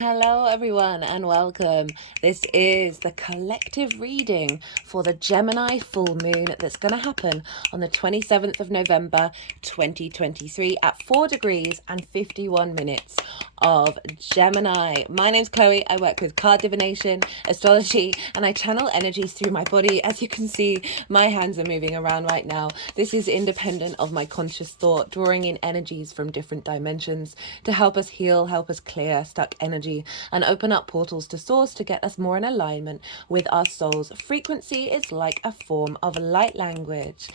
Hello everyone and welcome. This is the collective reading for the Gemini full moon that's going to happen on the 27th of November 2023 at 4 degrees and 51 minutes of Gemini. My name's Chloe. I work with card divination, astrology, and I channel energies through my body. As you can see, my hands are moving around right now. This is independent of my conscious thought, drawing in energies from different dimensions to help us heal, help us clear stuck energy, and open up portals to source to get us more in alignment with our soul's frequency. Is like a form of light language.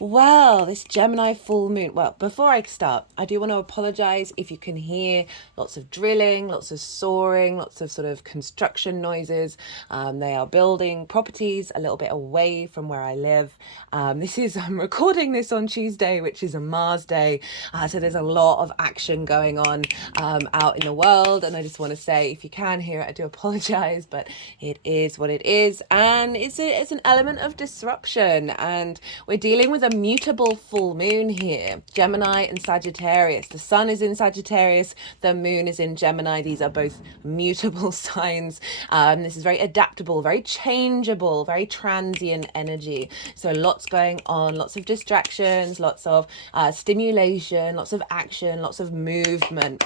Well, this Gemini full moon. Well, before I start, I do want to apologize if you can hear lots of drilling, lots of sawing, lots of sort of construction noises. They are building properties a little bit away from where I live. I'm recording this on Tuesday, which is a Mars day. So there's a lot of action going on out in the world. And I just want to say, if you can hear it, I do apologize, but it is what it is. And it's an element of disruption. And we're dealing with a mutable full moon here. Gemini and Sagittarius. The sun is in Sagittarius, the moon is in Gemini. These are both mutable signs. This is very adaptable, very changeable, very transient energy. So lots going on, lots of distractions, lots of stimulation, lots of action, lots of movement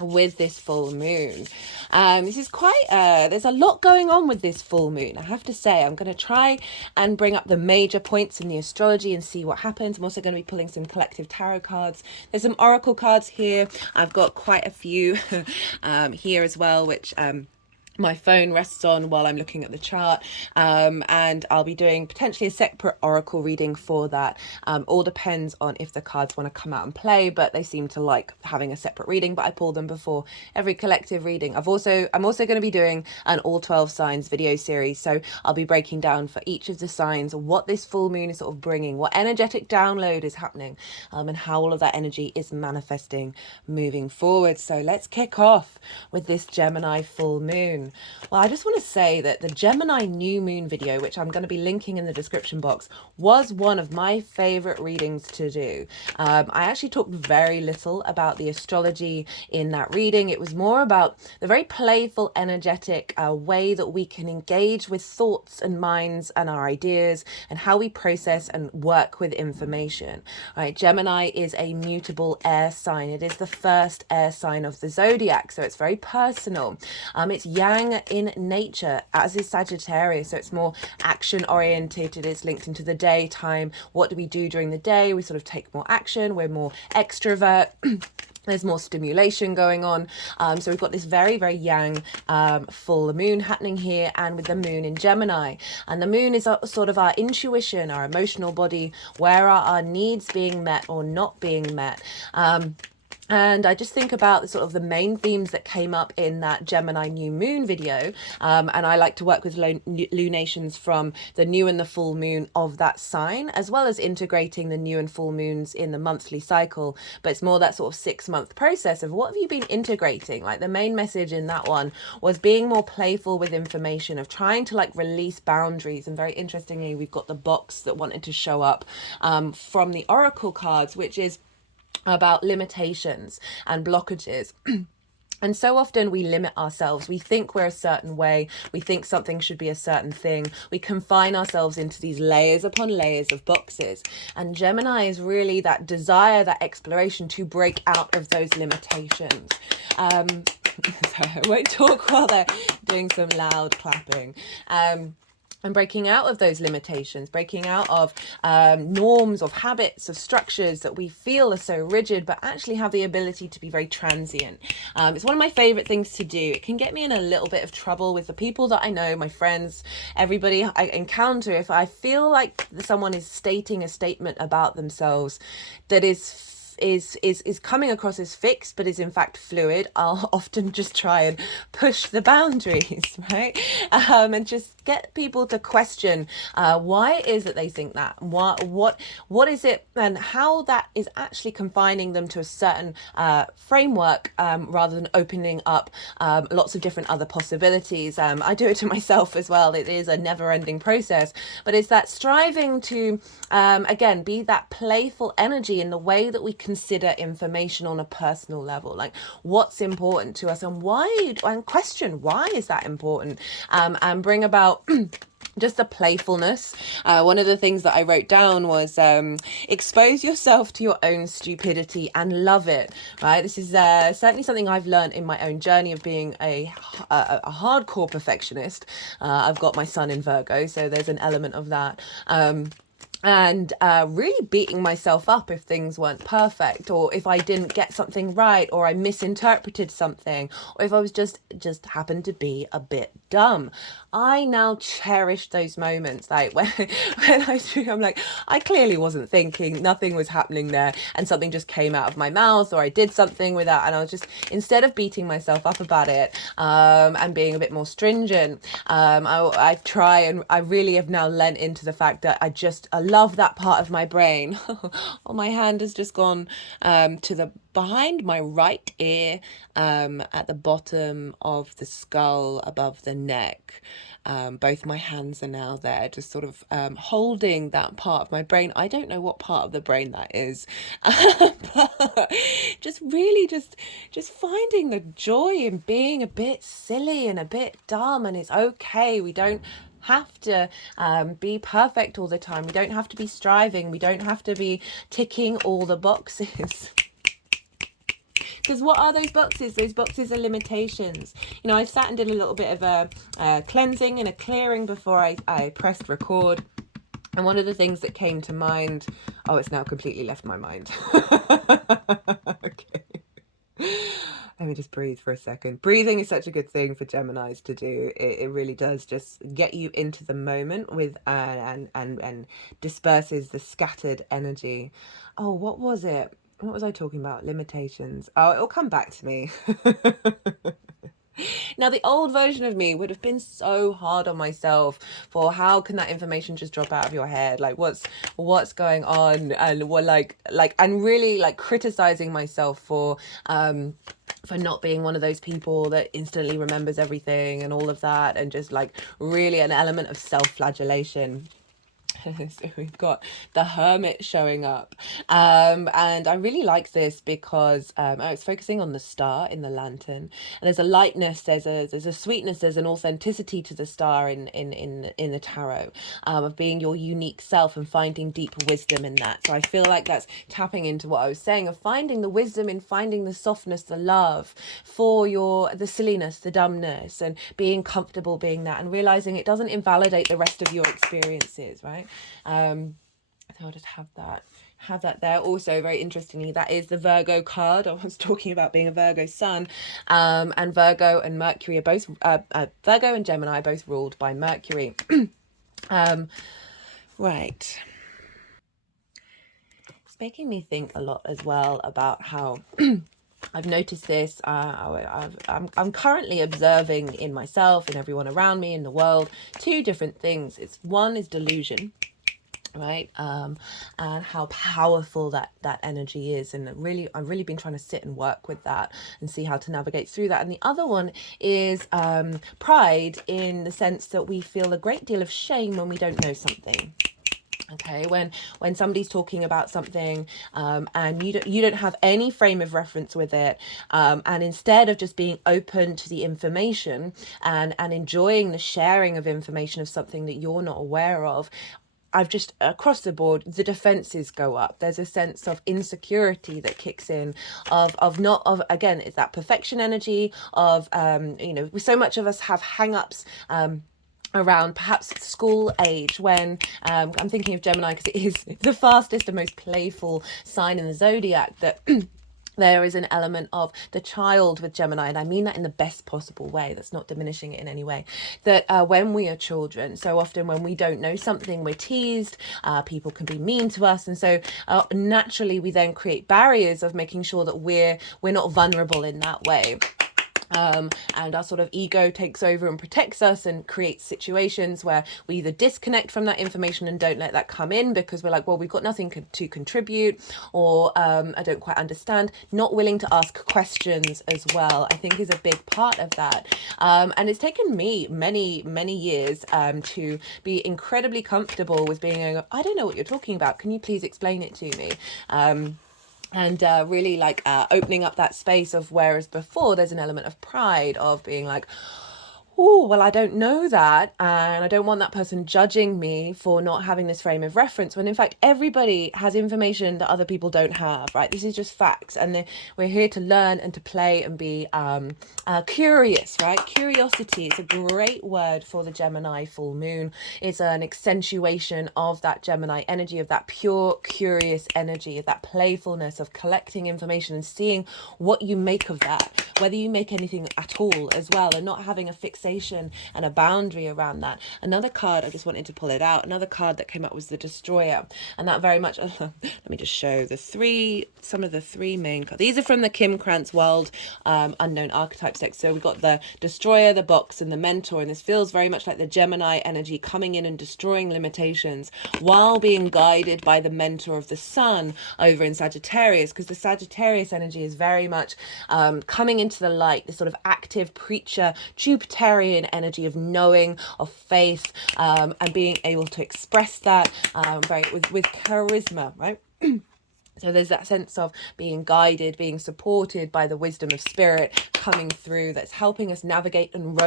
with this full moon. This is quite there's a lot going on with this full moon, I have to say. I'm going to try and bring up the major points in the astrology and see what happens. I'm also going to be pulling some collective tarot cards. There's some oracle cards here. I've got quite a few here as well, which my phone rests on while I'm looking at the chart, and I'll be doing potentially a separate oracle reading for that. All depends on if the cards want to come out and play, but they seem to like having a separate reading, but I pull them before every collective reading. I'm also going to be doing an all 12 signs video series, so I'll be breaking down for each of the signs what this full moon is sort of bringing, what energetic download is happening, and how all of that energy is manifesting moving forward. So let's kick off with this Gemini full moon. Well, I just want to say that the Gemini new moon video, which I'm going to be linking in the description box, was one of my favorite readings to do. I actually talked very little about the astrology in that reading. It was more about the very playful, energetic way that we can engage with thoughts and minds and our ideas and how we process and work with information. Right, Gemini is a mutable air sign. It is the first air sign of the zodiac, so it's very personal. It's yang in nature, as is Sagittarius, so it's more action oriented. It's linked into the daytime. What do we do during the day? We sort of take more action. We're more extrovert. There's more stimulation going on. So we've got this very, very yang full moon happening here, and with the moon in Gemini. And the moon is sort of our intuition, our emotional body. Where are our needs being met or not being met? And I just think about sort of the main themes that came up in that Gemini new moon video. And I like to work with lunations from the new and the full moon of that sign, as well as integrating the new and full moons in the monthly cycle. But it's more that sort of 6-month process of what have you been integrating? Like the main message in that one was being more playful with information, of trying to like release boundaries. And very interestingly, we've got the box that wanted to show up from the oracle cards, which is about limitations and blockages. And so often we limit ourselves. We think we're a certain way. We think something should be a certain thing. We confine ourselves into these layers upon layers of boxes. And Gemini is really that desire, that exploration to break out of those limitations. So I won't talk while they're doing some loud clapping. And breaking out of those limitations, breaking out of norms, of habits, of structures that we feel are so rigid, but actually have the ability to be very transient. It's one of my favorite things to do. It can get me in a little bit of trouble with the people that I know, my friends, everybody I encounter. If I feel like someone is stating a statement about themselves that is coming across as fixed but is in fact fluid, I'll often just try and push the boundaries, right? And just get people to question why it is that they think that, what is it, and how that is actually confining them to a certain framework, rather than opening up lots of different other possibilities. I do it to myself as well. It is a never-ending process, but it's that striving to again be that playful energy in the way that we consider information on a personal level, like what's important to us and why, and question why is that important, and bring about just a playfulness. One of the things that I wrote down was expose yourself to your own stupidity and love it, right? This is certainly something I've learned in my own journey of being a hardcore perfectionist. I've got my sun in Virgo, so there's an element of that. And really beating myself up if things weren't perfect, or if I didn't get something right, or I misinterpreted something, or if I was just happened to be a bit dumb. I now cherish those moments, like when I'm like, I clearly wasn't thinking, nothing was happening there, and something just came out of my mouth, or I did something with that, and I was just, instead of beating myself up about it, and being a bit more stringent, I try, and I really have now lent into the fact that I love that part of my brain. Oh, my hand has just gone to the behind my right ear, at the bottom of the skull above the neck. Both my hands are now there, just sort of holding that part of my brain. I don't know what part of the brain that is, but just really just finding the joy in being a bit silly and a bit dumb, and it's okay. We don't have to be perfect all the time. We don't have to be striving. We don't have to be ticking all the boxes. Because what are those boxes? Those boxes are limitations. You know, I sat and did a little bit of a cleansing and a clearing before I pressed record. And one of the things that came to mind, oh, it's now completely left my mind. Okay. Let me just breathe for a second. Breathing is such a good thing for Geminis to do. It really does just get you into the moment with and disperses the scattered energy. Oh, what was it? What was I talking about? Limitations. Oh, it'll come back to me. Now, the old version of me would have been so hard on myself for how can that information just drop out of your head? Like, what's going on? And what and really like criticizing myself for not being one of those people that instantly remembers everything and all of that, and just like really an element of self-flagellation. So we've got the Hermit showing up, and I really like this because it's focusing on the star in the lantern, and there's a lightness, there's a sweetness, there's an authenticity to the star in the tarot, of being your unique self and finding deep wisdom in that. So I feel like that's tapping into what I was saying of finding the wisdom in finding the softness, the love for the silliness, the dumbness, and being comfortable being that, and realizing it doesn't invalidate the rest of your experiences, right? I think I'll just have that there. Also, very interestingly, that is the Virgo card. I was talking about being a Virgo sun, and Virgo and Mercury are both Virgo and Gemini are both ruled by Mercury. Right. It's making me think a lot as well about how I've noticed this. I'm currently observing in myself and everyone around me in the world two different things. One is delusion, right? And how powerful that energy is, and I've really been trying to sit and work with that and see how to navigate through that. And the other one is pride, in the sense that we feel a great deal of shame when we don't know something. Okay, when somebody's talking about something, and you don't have any frame of reference with it, and instead of just being open to the information and enjoying the sharing of information of something that you're not aware of, I've just, across the board, the defenses go up. There's a sense of insecurity that kicks in, again, it's that perfection energy of, so much of us have hang-ups, around perhaps school age, when I'm thinking of Gemini because it is the fastest and most playful sign in the zodiac, that there is an element of the child with Gemini, and I mean that in the best possible way. That's not diminishing it in any way. That when we are children, so often when we don't know something, we're teased, people can be mean to us, and so naturally we then create barriers of making sure that we're not vulnerable in that way. And our sort of ego takes over and protects us and creates situations where we either disconnect from that information and don't let that come in because we're like, well, we've got nothing to contribute, or I don't quite understand. Not willing to ask questions as well, I think, is a big part of that. And it's taken me many years to be incredibly comfortable with being, I don't know what you're talking about. Can you please explain it to me? and really like opening up that space of, whereas before there's an element of pride of being like, oh, well, I don't know that, and I don't want that person judging me for not having this frame of reference, when in fact everybody has information that other people don't have, right? This is just facts, and we're here to learn and to play and be curious, right? Curiosity is a great word for the Gemini full moon. It's an accentuation of that Gemini energy, of that pure, curious energy, of that playfulness of collecting information and seeing what you make of that, whether you make anything at all as well, and not having a fixation and a boundary around that. Another card, I just wanted to pull it out, another card that came up was the Destroyer, and that very much, let me just show some of the three main cards. These are from the Krans World Unknown Archetypes deck. So we've got the Destroyer, the Box, and the Mentor, and this feels very much like the Gemini energy coming in and destroying limitations while being guided by the Mentor of the Sun over in Sagittarius, because the Sagittarius energy is very much coming into the light, this sort of active preacher Jupiterian energy of knowing, of faith, and being able to express that very with charisma, right? So there's that sense of being guided, being supported by the wisdom of spirit coming through, that's helping us navigate and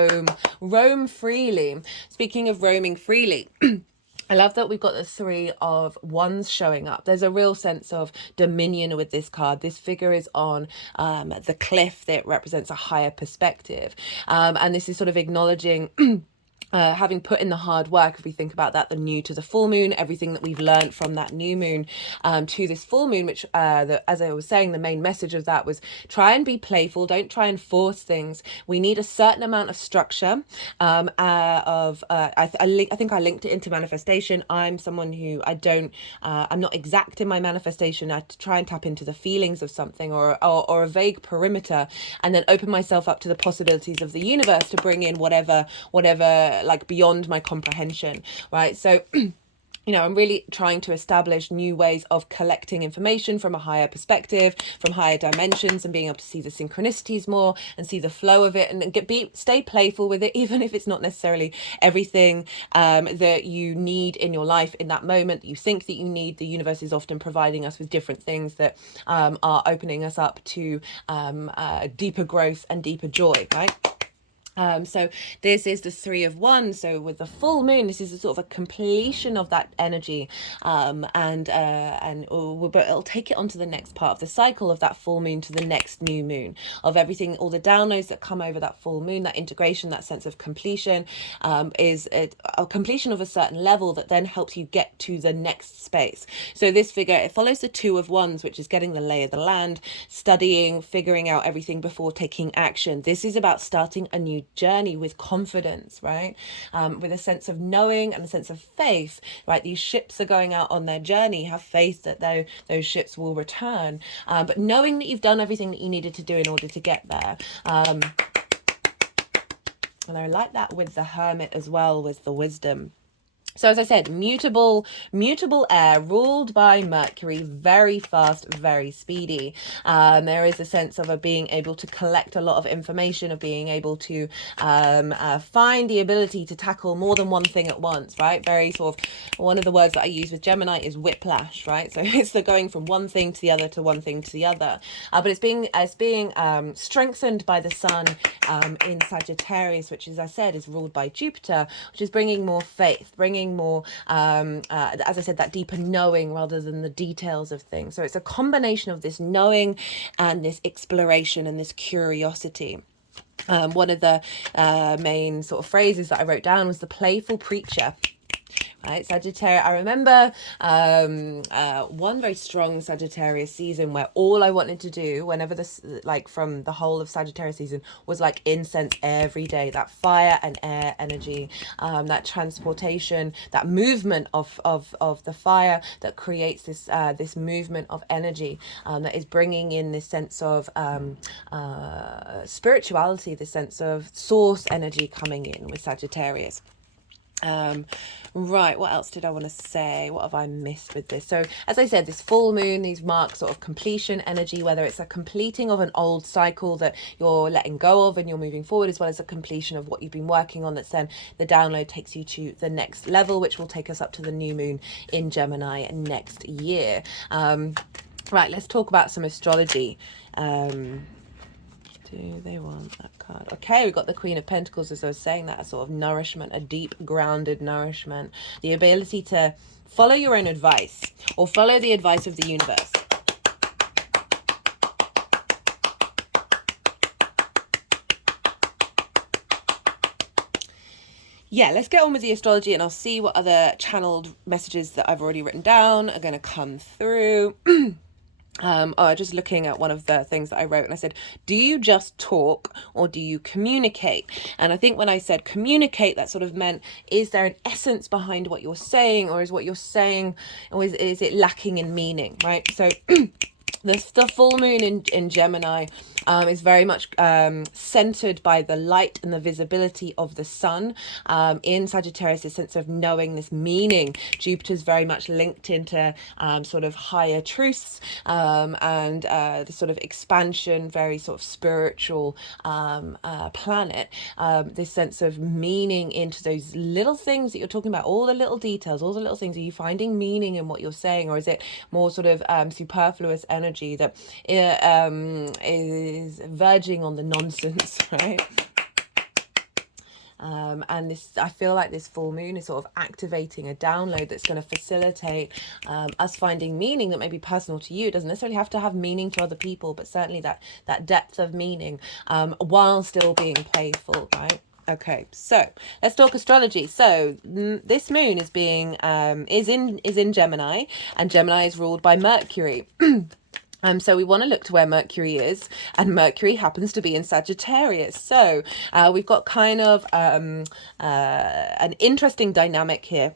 roam freely. Speaking of roaming freely, I love that we've got the Three of Wands showing up. There's a real sense of dominion with this card. This figure is on the cliff that represents a higher perspective. And this is sort of acknowledging having put in the hard work. If we think about that, the new to the full moon, everything that we've learned from that new moon to this full moon, which as I was saying, the main message of that was try and be playful, don't try and force things. We need a certain amount of structure I think I linked it into manifestation. I'm someone who I'm not exact in my manifestation. I try and tap into the feelings of something or a vague perimeter, and then open myself up to the possibilities of the universe to bring in whatever like beyond my comprehension, right? So I'm really trying to establish new ways of collecting information from a higher perspective, from higher dimensions, and being able to see the synchronicities more and see the flow of it, and stay playful with it, even if it's not necessarily everything that you need in your life in that moment that you think that you need. The universe is often providing us with different things that are opening us up to deeper growth and deeper joy, right? So this is the Three of Wands. So with the full moon, this is a sort of a completion of that energy, but it'll take it onto the next part of the cycle of that full moon to the next new moon, of everything, all the downloads that come over that full moon, that integration, that sense of completion, is a completion of a certain level that then helps you get to the next space. So this figure, it follows the Two of Wands, which is getting the lay of the land, studying, figuring out everything before taking action. This is about starting a new journey with confidence, right? With a sense of knowing and a sense of faith, right? These ships are going out on their journey. Have faith that those ships will return, but knowing that you've done everything that you needed to do in order to get there. And I like that with the Hermit as well, with the wisdom. So as I said, mutable air ruled by Mercury, very fast, very speedy. There is a sense of being able to collect a lot of information, of being able to find the ability to tackle more than one thing at once, right? Very sort of, one of the words that I use with Gemini is whiplash, right? So it's the going from one thing to the other to one thing to the other. But it's being strengthened by the sun in Sagittarius, which, as I said, is ruled by Jupiter, which is bringing more faith, bringing more as I said, that deeper knowing rather than the details of things. So it's a combination of this knowing and this exploration and this curiosity. One of the main sort of phrases that I wrote down was the playful preacher. Right, Sagittarius. I remember one very strong Sagittarius season where all I wanted to do, whenever this, like from the whole of Sagittarius season, was like incense every day. That fire and air energy, that transportation, that movement of the fire that creates this movement of energy that is bringing in this sense of spirituality, this sense of source energy coming in with Sagittarius. Right, what else did I want to say? What have I missed with this? So as I said, this full moon, these mark sort of completion energy, whether it's a completing of an old cycle that you're letting go of and you're moving forward, as well as a completion of what you've been working on, that's then the download takes you to the next level, which will take us up to the new moon in Gemini next year. Right, let's talk about some astrology. Do they want that card? Okay, we've got the Queen of Pentacles, as I was saying, that sort of nourishment, a deep, grounded nourishment. The ability to follow your own advice or follow the advice of the universe. Yeah, let's get on with the astrology, and I'll see what other channeled messages that I've already written down are going to come through. Just looking at one of the things that I wrote, and I said, do you just talk or do you communicate? And I think when I said communicate, that sort of meant, is there an essence behind what you're saying, or is what you're saying, or is it lacking in meaning, right? So the full moon in Gemini is very much centered by the light and the visibility of the sun. In Sagittarius, a sense of knowing, this meaning. Jupiter's very much linked into sort of higher truths and the sort of expansion, very sort of spiritual planet. This sense of meaning into those little things that you're talking about, all the little details, all the little things. Are you finding meaning in what you're saying, or is it more sort of superfluous energy that is verging on the nonsense, right? And this, I feel like this full moon is sort of activating a download that's going to facilitate us finding meaning that may be personal to you. It doesn't necessarily have to have meaning to other people, but certainly that depth of meaning while still being playful, right? Okay, so let's talk astrology. So this moon is being is in Gemini, and Gemini is ruled by Mercury. So we want to look to where Mercury is, and Mercury happens to be in Sagittarius. So we've got kind of an interesting dynamic here.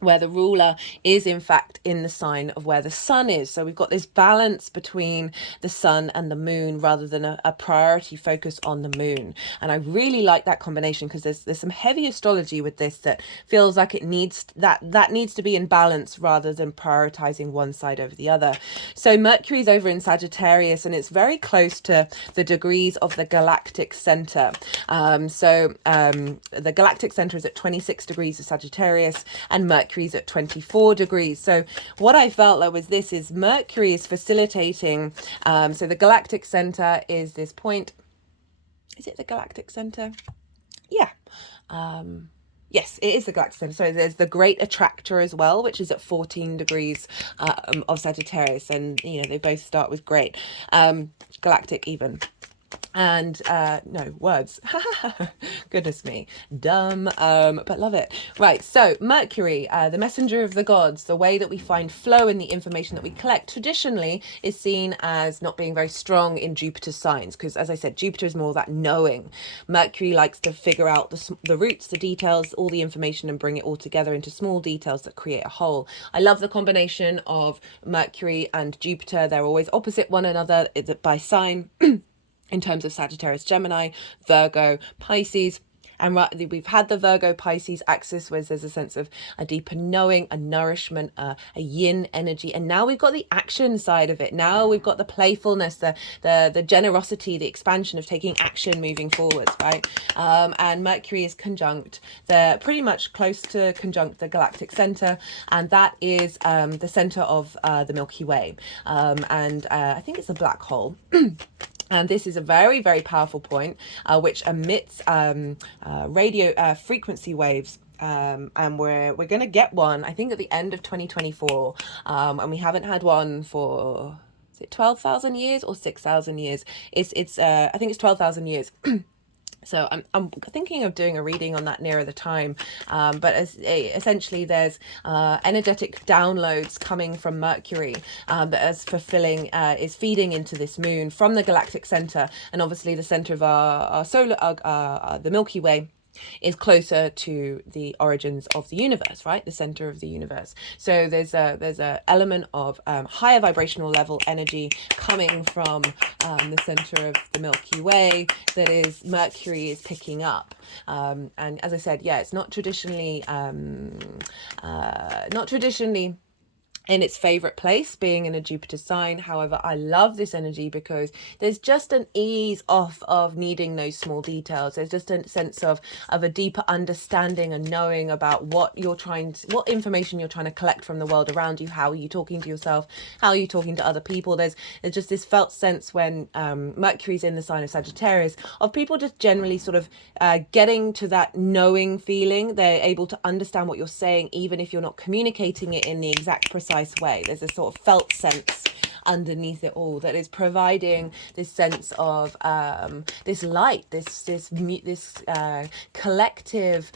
Where the ruler is in fact in the sign of where the sun is. So we've got this balance between the sun and the moon, rather than a priority focus on the moon. And I really like that combination, because there's some heavy astrology with this that feels like it needs that needs to be in balance rather than prioritizing one side over the other. So Mercury's over in Sagittarius, and it's very close to the degrees of the galactic center. The galactic center is at 26 degrees of Sagittarius, and Mercury's at 24 degrees. So what I felt like was this is Mercury is facilitating. So the galactic center is this point. Is it the galactic center? Yeah. Yes, it is the galactic center. So there's the great attractor as well, which is at 14 degrees of Sagittarius. And, you know, they both start with great. Galactic even. And no words. Goodness me, dumb, but love it. Right, so Mercury, the messenger of the gods, the way that we find flow in the information that we collect, traditionally is seen as not being very strong in Jupiter's signs, because as I said, Jupiter is more that knowing. Mercury likes to figure out the roots, the details, all the information, and bring it all together into small details that create a whole. I love the combination of Mercury and Jupiter. They're always opposite one another by sign. In terms of Sagittarius, Gemini, Virgo, Pisces. And we've had the Virgo Pisces axis, where there's a sense of a deeper knowing, a nourishment, a yin energy. And now we've got the action side of it. Now we've got the playfulness, the generosity, the expansion of taking action moving forwards, right? And Mercury is conjunct. They're pretty much close to conjunct the galactic center. And that is the center of the Milky Way. I think it's a black hole. And this is a very, very powerful point, which emits radio frequency waves. And we're going to get one, I think, at the end of 2024. And we haven't had one for, is it 12,000 years or 6,000 years? It's I think it's 12,000 years. So I'm thinking of doing a reading on that nearer the time. But essentially there's energetic downloads coming from Mercury that is feeding into this moon from the galactic center. And obviously the center of our solar, the Milky Way, is closer to the origins of the universe, right? The center of the universe. So there's a element of higher vibrational level energy coming from the center of the Milky Way that is Mercury is picking up. And as I said, yeah, it's not traditionally in its favorite place, being in a Jupiter sign. However, I love this energy because there's just an ease off of needing those small details. There's just a sense of a deeper understanding and knowing about what information you're trying to collect from the world around you. How are you talking to yourself? How are you talking to other people? There's just this felt sense when Mercury's in the sign of Sagittarius, of people just generally sort of getting to that knowing feeling. They're able to understand what you're saying, even if you're not communicating it in the exact precise way. There's a sort of felt sense underneath it all that is providing this sense of this light, this collective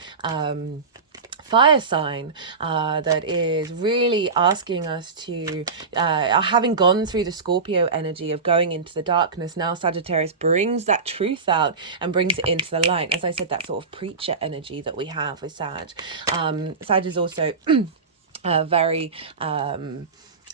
fire sign that is really asking us to, having gone through the Scorpio energy of going into the darkness, now Sagittarius brings that truth out and brings it into the light. As I said, that sort of preacher energy that we have with Sag. Sag is also very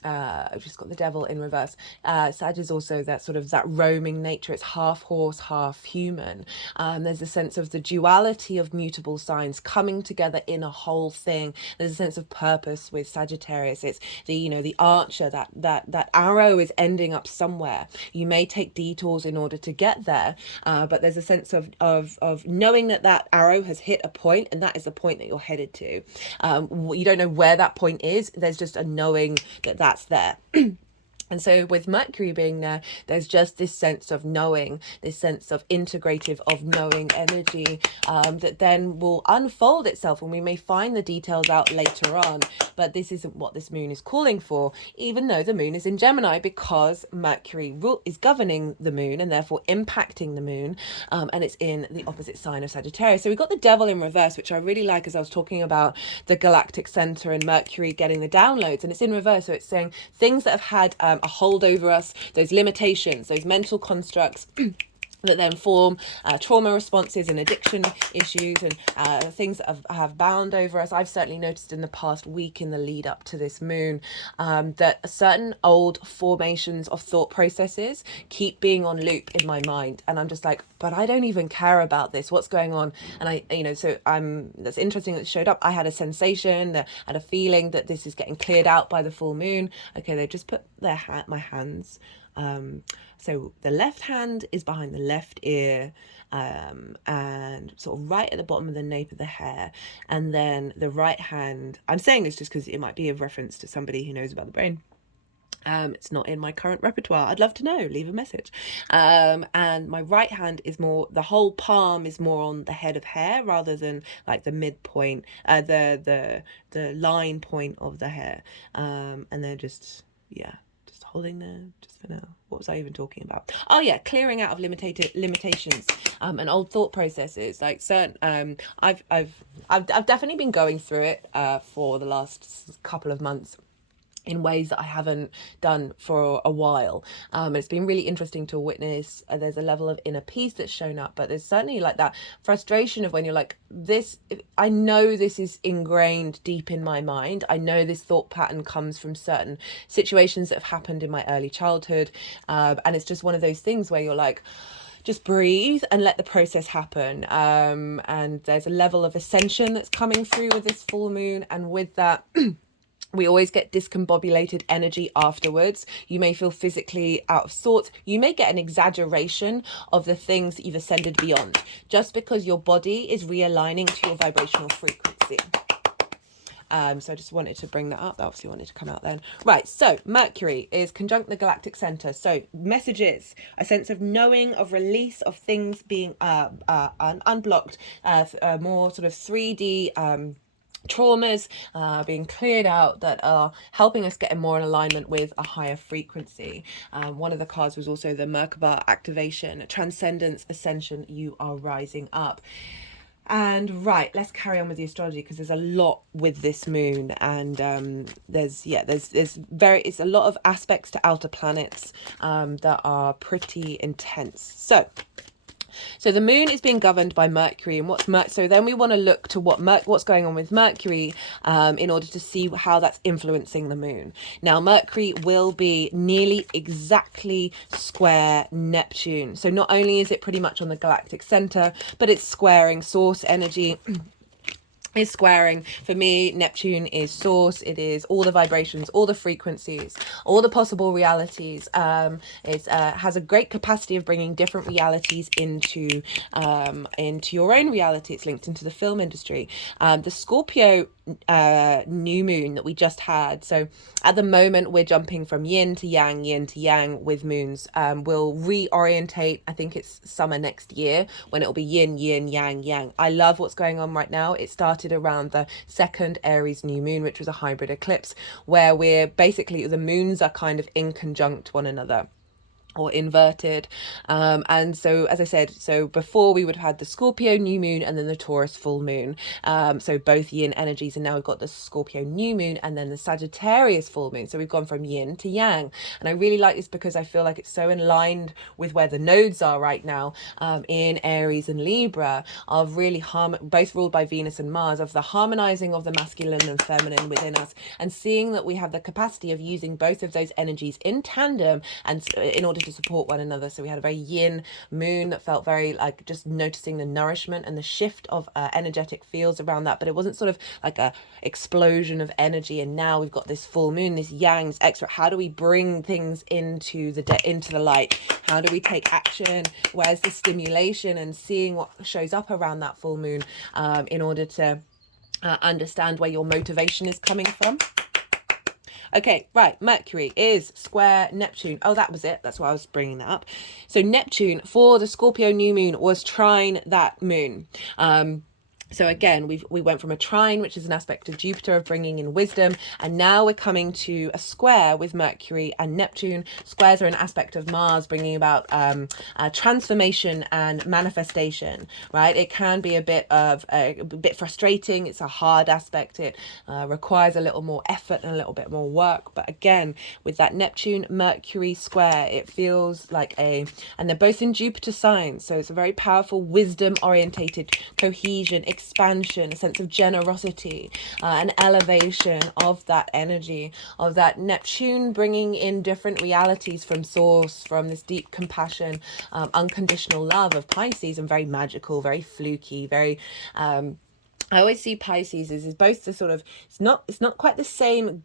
I've just got the devil in reverse. Sag is also that sort of that roaming nature. It's half horse, half human. There's a sense of the duality of mutable signs coming together in a whole thing. There's a sense of purpose with Sagittarius. It's the archer, that arrow is ending up somewhere. You may take detours in order to get there, but there's a sense of knowing that arrow has hit a point, and that is the point that you're headed to. You don't know where that point is. There's just a knowing that that's there. And so with Mercury being there, there's just this sense of knowing, this sense of integrative of knowing energy that then will unfold itself, and we may find the details out later on. But this isn't what this moon is calling for, even though the moon is in Gemini, because Mercury is governing the moon and therefore impacting the moon, and it's in the opposite sign of Sagittarius. So we've got the devil in reverse, which I really like, as I was talking about the galactic center and Mercury getting the downloads, and it's in reverse. So it's saying things that have had a hold over us, those limitations, those mental constructs that then form trauma responses and addiction issues and things that have bound over us. I've certainly noticed in the past week, in the lead up to this moon, that certain old formations of thought processes keep being on loop in my mind, and I'm just like, but I don't even care about this, what's going on? And so that's interesting that it showed up. I had a sensation, and a feeling that this is getting cleared out by the full moon. Okay, they just put my hands, so the left hand is behind the left ear, and sort of right at the bottom of the nape of the hair. And then the right hand, I'm saying this just because it might be a reference to somebody who knows about the brain. It's not in my current repertoire. I'd love to know, leave a message. And my right hand is more, the whole palm is more on the head of hair rather than like the midpoint, the line point of the hair. And they're just holding there just for now. What was I even talking about? Oh yeah, clearing out of limitations and old thought processes. Like certain I've definitely been going through it for the last couple of months in ways that I haven't done for a while. It's been really interesting to witness. There's a level of inner peace that's shown up, but there's certainly like that frustration of when you're like, I know this is ingrained deep in my mind. I know this thought pattern comes from certain situations that have happened in my early childhood. And it's just one of those things where you're like, just breathe and let the process happen. And there's a level of ascension that's coming through with this full moon. And with that, we always get discombobulated energy afterwards. You may feel physically out of sorts. You may get an exaggeration of the things that you've ascended beyond, just because your body is realigning to your vibrational frequency. So I just wanted to bring that up. That obviously wanted to come out then. Right, so Mercury is conjunct the galactic center. So messages, a sense of knowing, of release, of things being unblocked, more sort of 3D traumas being cleared out that are helping us get more in alignment with a higher frequency. One of the cards was also the Merkaba activation, transcendence, ascension, you are rising up. And right, let's carry on with the astrology, because there's a lot with this moon, and there's a lot of aspects to outer planets that are pretty intense. So the moon is being governed by Mercury, and so then we want to look to what's going on with Mercury in order to see how that's influencing the moon. Now Mercury will be nearly exactly square Neptune. So not only is it pretty much on the galactic center, but it's squaring source energy. is squaring. For me, Neptune is source. It is all the vibrations, all the frequencies, all the possible realities. It has a great capacity of bringing different realities into your own reality. It's linked into the film industry. The Scorpio new moon that we just had, so at the moment we're jumping from yin to yang with moons. We'll reorientate, I think it's summer next year, when it'll be yin yang. I love what's going on right now. It started around the second Aries new moon, which was a hybrid eclipse, where we're basically, the moons are kind of in conjunct one another, or inverted. And so, as I said, so before we would have had the Scorpio new moon and then the Taurus full moon, so both yin energies, and now we've got the Scorpio new moon and then the Sagittarius full moon. So we've gone from yin to yang, and I really like this because I feel like it's so in line with where the nodes are right now, in Aries and Libra, of really both ruled by Venus and Mars, of the harmonizing of the masculine and feminine within us, and seeing that we have the capacity of using both of those energies in tandem and in order to support one another. So we had a very yin moon that felt very like just noticing the nourishment and the shift of energetic fields around that, but it wasn't sort of like a explosion of energy. And now we've got this full moon, this yang, this extra. How do we bring things into the light? How do we take action? Where's the stimulation? And seeing what shows up around that full moon, in order to understand where your motivation is coming from. Okay, right, Mercury is square Neptune. Oh, that was it. That's why I was bringing that up. So Neptune for the Scorpio new moon was trine that moon. So again, we went from a trine, which is an aspect of Jupiter of bringing in wisdom, and now we're coming to a square with Mercury and Neptune. Squares are an aspect of Mars, bringing about transformation and manifestation, right? It can be a bit frustrating. It's a hard aspect. It requires a little more effort and a little bit more work. But again, with that Neptune Mercury square, it feels like and they're both in Jupiter signs, so it's a very powerful wisdom orientated cohesion, expansion, a sense of generosity, an elevation of that energy, of that Neptune bringing in different realities from source, from this deep compassion, unconditional love of Pisces, and very magical, very fluky, very I always see Pisces is both the sort of, it's not quite the same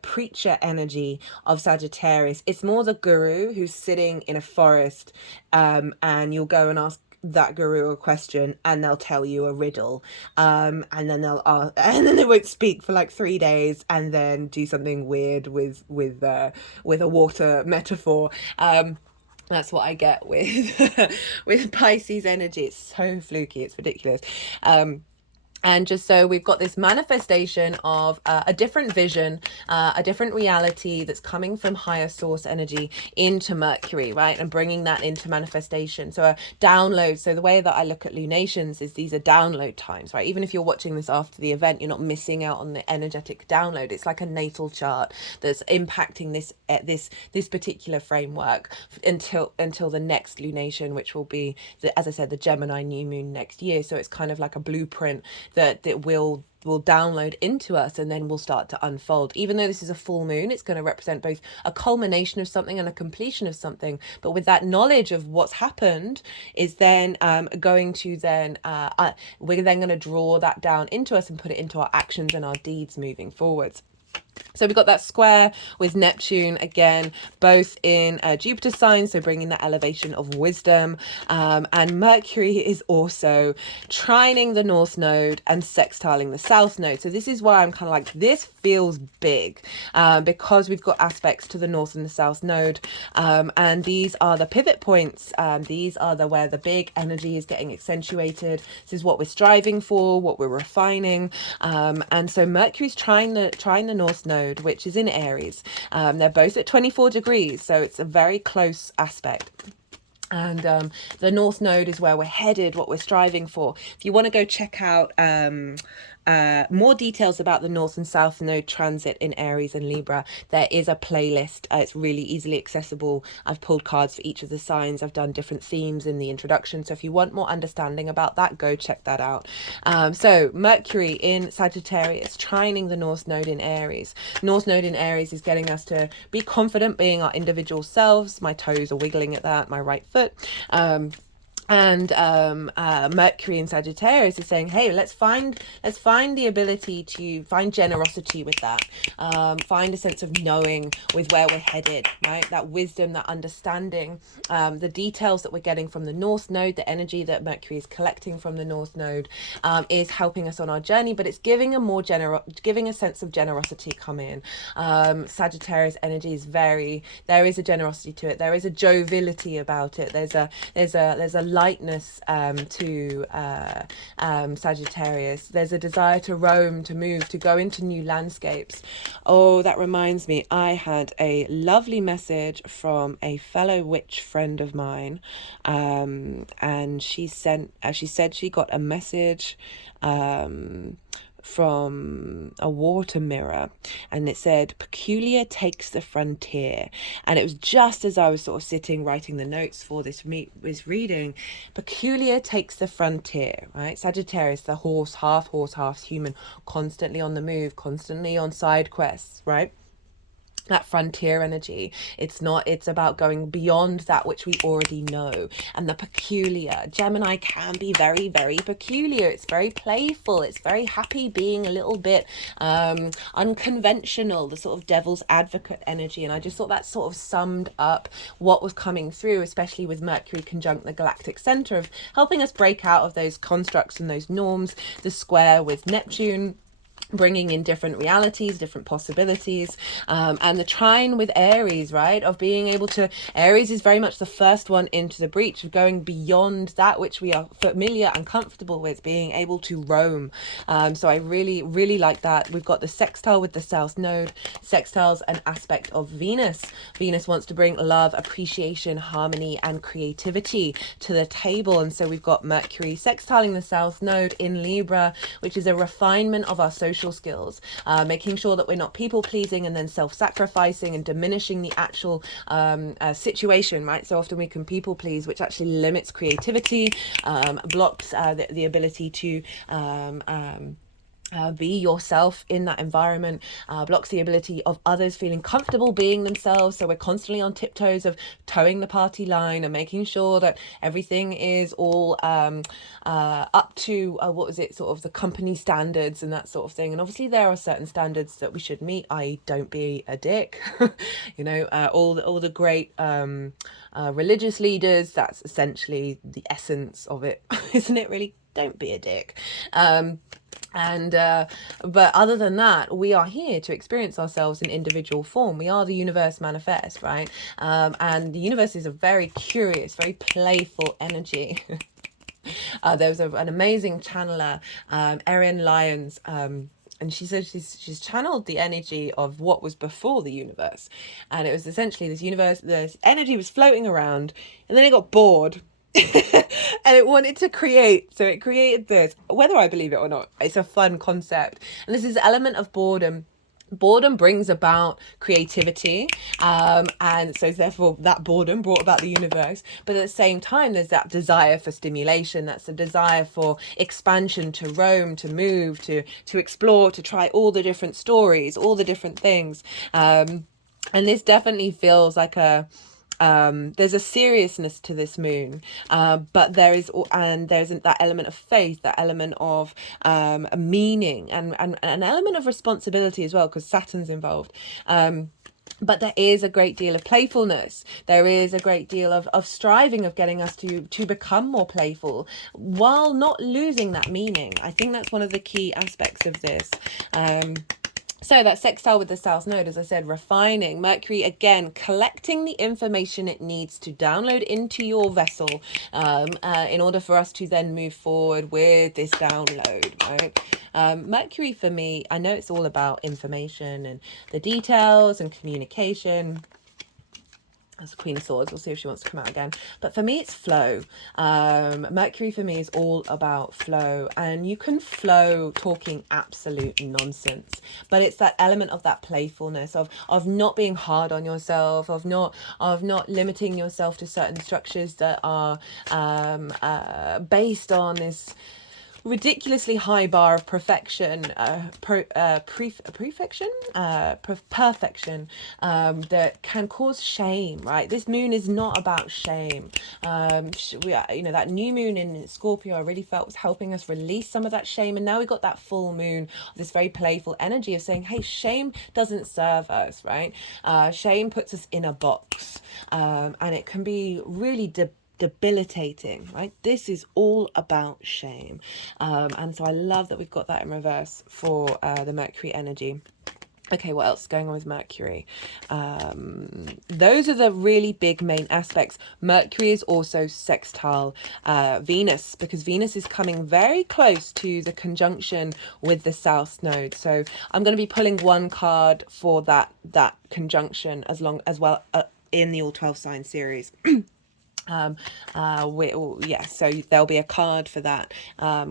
preacher energy of Sagittarius. It's more the guru who's sitting in a forest, and you'll go and ask that guru a question and they'll tell you a riddle, and then they won't speak for like 3 days and then do something weird with a water metaphor. That's what I get with with Pisces energy. It's so fluky, it's ridiculous. And just so we've got this manifestation of a different vision, a different reality that's coming from higher source energy into Mercury, right? And bringing that into manifestation. So a download. So the way that I look at lunations is these are download times, right? Even if you're watching this after the event, you're not missing out on the energetic download. It's like a natal chart that's impacting this particular framework until the next lunation, which will be, as I said, the Gemini new moon next year. So it's kind of like a blueprint that will download into us, and then will start to unfold. Even though this is a full moon, it's going to represent both a culmination of something and a completion of something. But with that knowledge of what's happened is then we're then going to draw that down into us and put it into our actions and our deeds moving forwards. So we've got that square with Neptune, again, both in Jupiter signs, so bringing that elevation of wisdom. And Mercury is also trining the North Node and sextiling the South Node. So this is why I'm kind of like, this feels big, because we've got aspects to the North and the South Node. And these are the pivot points. These are where the big energy is getting accentuated. This is what we're striving for, what we're refining. And so Mercury's trying the North Node, which is in Aries. They're both at 24 degrees, so it's a very close aspect. And the North Node is where we're headed, what we're striving for. If you want to go check out more details about the North and South Node transit in Aries and Libra, there is a playlist. It's really easily accessible. I've pulled cards for each of the signs. I've done different themes in the introduction. So if you want more understanding about that, go check that out. So Mercury in Sagittarius, trining the North Node in Aries. North Node in Aries is getting us to be confident being our individual selves. My toes are wiggling at that, my right foot. And Mercury in Sagittarius is saying, hey, let's find the ability to find generosity with that, find a sense of knowing with where we're headed, right? That wisdom, that understanding, the details that we're getting from the North Node, the energy that Mercury is collecting from the North Node, is helping us on our journey, but it's giving a sense of generosity come in. Sagittarius energy is there is a generosity to it, there is a joviality about it, there's a lightness to Sagittarius. There's a desire to roam, to move, to go into new landscapes. Oh, that reminds me, I had a lovely message from a fellow witch friend of mine, and she said she got a message from a water mirror, and it said peculiar takes the frontier. And it was just as I was sort of sitting writing the notes for this reading. Peculiar takes the frontier, right? Sagittarius, the horse, half human, constantly on the move, constantly on side quests, right? That frontier energy. It's about going beyond that which we already know. And the peculiar, Gemini can be very, very peculiar. It's very playful, it's very happy being a little bit unconventional, the sort of devil's advocate energy. And I just thought that sort of summed up what was coming through, especially with Mercury conjunct the galactic center, of helping us break out of those constructs and those norms. The square with Neptune bringing in different realities, different possibilities, and the trine with Aries, right, of being able to, Aries is very much the first one into the breach, of going beyond that which we are familiar and comfortable with, being able to roam. So I really, really like that. We've got the sextile with the South Node. Sextile's an aspect of Venus. Venus wants to bring love, appreciation, harmony, and creativity to the table. And so we've got Mercury sextiling the South Node in Libra, which is a refinement of our social skills, making sure that we're not people pleasing and then self-sacrificing and diminishing the actual situation, right? So often we can people please, which actually limits creativity, blocks the ability to be yourself in that environment, blocks the ability of others feeling comfortable being themselves. So we're constantly on tiptoes of towing the party line and making sure that everything is all up to sort of the company standards and that sort of thing. And obviously there are certain standards that we should meet, i.e. don't be a dick. You know, all the great religious leaders, that's essentially the essence of it, isn't it, really? Don't be a dick. But other than that, we are here to experience ourselves in individual form. We are the universe manifest, right? And the universe is a very curious, very playful energy. There was an amazing channeler, Erin Lyons, and she said she's channeled the energy of what was before the universe. And it was essentially this energy was floating around, and then it got bored. And it wanted to create, so it created this. Whether I believe it or not, it's a fun concept. And this is the element of boredom. Boredom brings about creativity, and so therefore that boredom brought about the universe. But at the same time, there's that desire for stimulation, that's a desire for expansion, to roam, to move, to explore, to try all the different stories, all the different things. And this definitely feels like there's a seriousness to this moon, but there's that element of faith, that element of a meaning, and an element of responsibility as well, because Saturn's involved. But there is a great deal of playfulness. There is a great deal of striving, of getting us to become more playful while not losing that meaning. I think that's one of the key aspects of this. So that sextile with the South Node, as I said, refining. Mercury, again, collecting the information it needs to download into your vessel in order for us to then move forward with this download, right? Mercury, for me, I know it's all about information and the details and communication. That's the Queen of Swords. We'll see if she wants to come out again. But for me, it's flow. Mercury for me is all about flow. And you can flow talking absolute nonsense. But it's that element of that playfulness, of not being hard on yourself, of not limiting yourself to certain structures that are based on this ridiculously high bar of perfection, perfection, that can cause shame, right? This moon is not about shame. That new moon in Scorpio, I really felt was helping us release some of that shame. And now we got that full moon, this very playful energy of saying, hey, shame doesn't serve us, right? Shame puts us in a box, and it can be really debilitating, right? This is all about shame, and so I love that we've got that in reverse for the Mercury energy. Okay, what else is going on with Mercury? Those are the really big main aspects. Mercury is also sextile Venus, because Venus is coming very close to the conjunction with the South Node. So I'm going to be pulling one card for that conjunction as well in the All 12 Sign series. So there'll be a card for that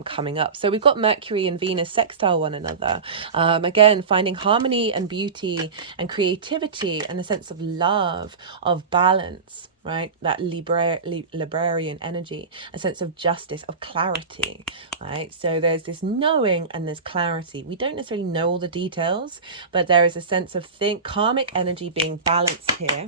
coming up. So we've got Mercury and Venus sextile one another, again finding harmony and beauty and creativity and a sense of love, of balance, right? That librarian energy, a sense of justice, of clarity, right? So there's this knowing and there's clarity. We don't necessarily know all the details, but there is a sense of karmic energy being balanced here.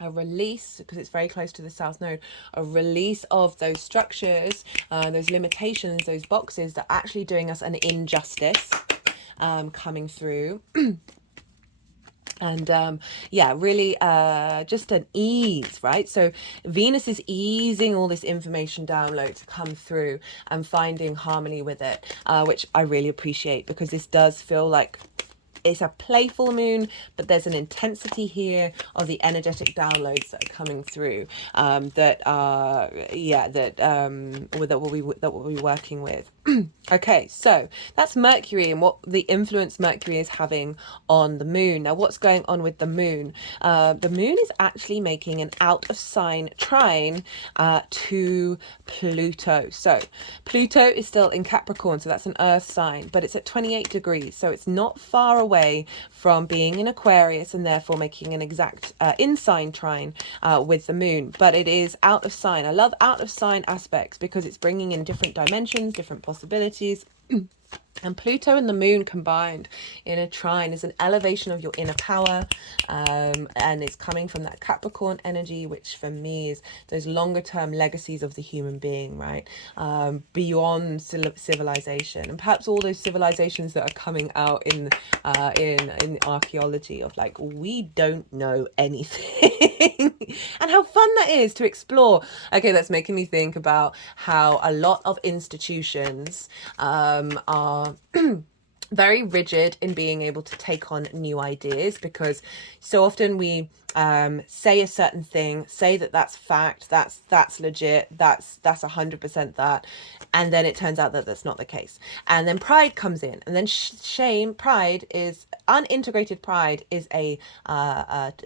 A release, because it's very close to the South Node, a release of those structures, those limitations, those boxes that are actually doing us an injustice, coming through. And really just an ease, right? So Venus is easing all this information download to come through and finding harmony with it, which I really appreciate, because this does feel like it's a playful moon, but there's an intensity here of the energetic downloads that are coming through, that we'll be working with. Okay, so that's Mercury and what the influence Mercury is having on the moon. Now, what's going on with the moon? The moon is actually making an out of sign trine to Pluto. So Pluto is still in Capricorn, so that's an earth sign, but it's at 28 degrees, so it's not far away from being in Aquarius and therefore making an exact in sign trine with the moon, but it is out of sign. I love out of sign aspects because it's bringing in different dimensions, different possibilities. And Pluto and the moon combined in a trine is an elevation of your inner power, and it's coming from that Capricorn energy, which for me is those longer term legacies of the human being, right? Beyond civilization, and perhaps all those civilizations that are coming out in archaeology of like, we don't know anything. And how fun that is to explore. Okay, that's making me think about how a lot of institutions are very rigid in being able to take on new ideas, because so often we say a certain thing, say that that's fact, that's legit, that's 100% that, and then it turns out that that's not the case, and then pride comes in, and then unintegrated pride is a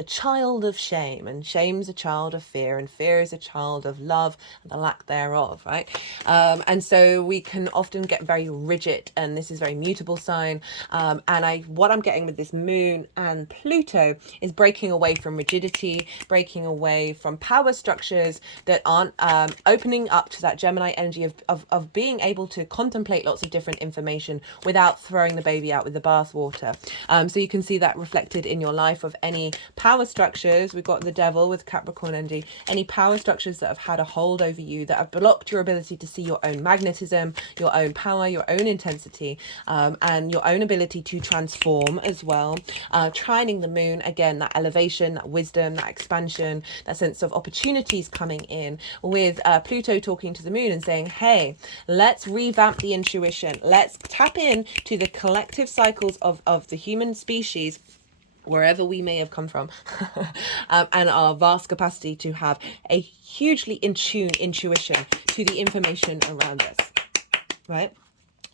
child of shame, and shame's a child of fear, and fear is a child of love and the lack thereof, right? And so we can often get very rigid, and this is very mutable sign, and what I'm getting with this moon and Pluto is breaking away from rigidity, breaking away from power structures that aren't opening up to that Gemini energy of being able to contemplate lots of different information without throwing the baby out with the bathwater. So you can see that reflected in your life of any power structures. We've got the devil with Capricorn energy, any power structures that have had a hold over you, that have blocked your ability to see your own magnetism, your own power, your own intensity, and your own ability to transform as well. Trining the moon, again, that elevation, that wisdom, that expansion, that sense of opportunities coming in, with Pluto talking to the moon and saying, hey, let's revamp the intuition. Let's tap in to the collective cycles of the human species, wherever we may have come from, and our vast capacity to have a hugely in tune intuition to the information around us, right?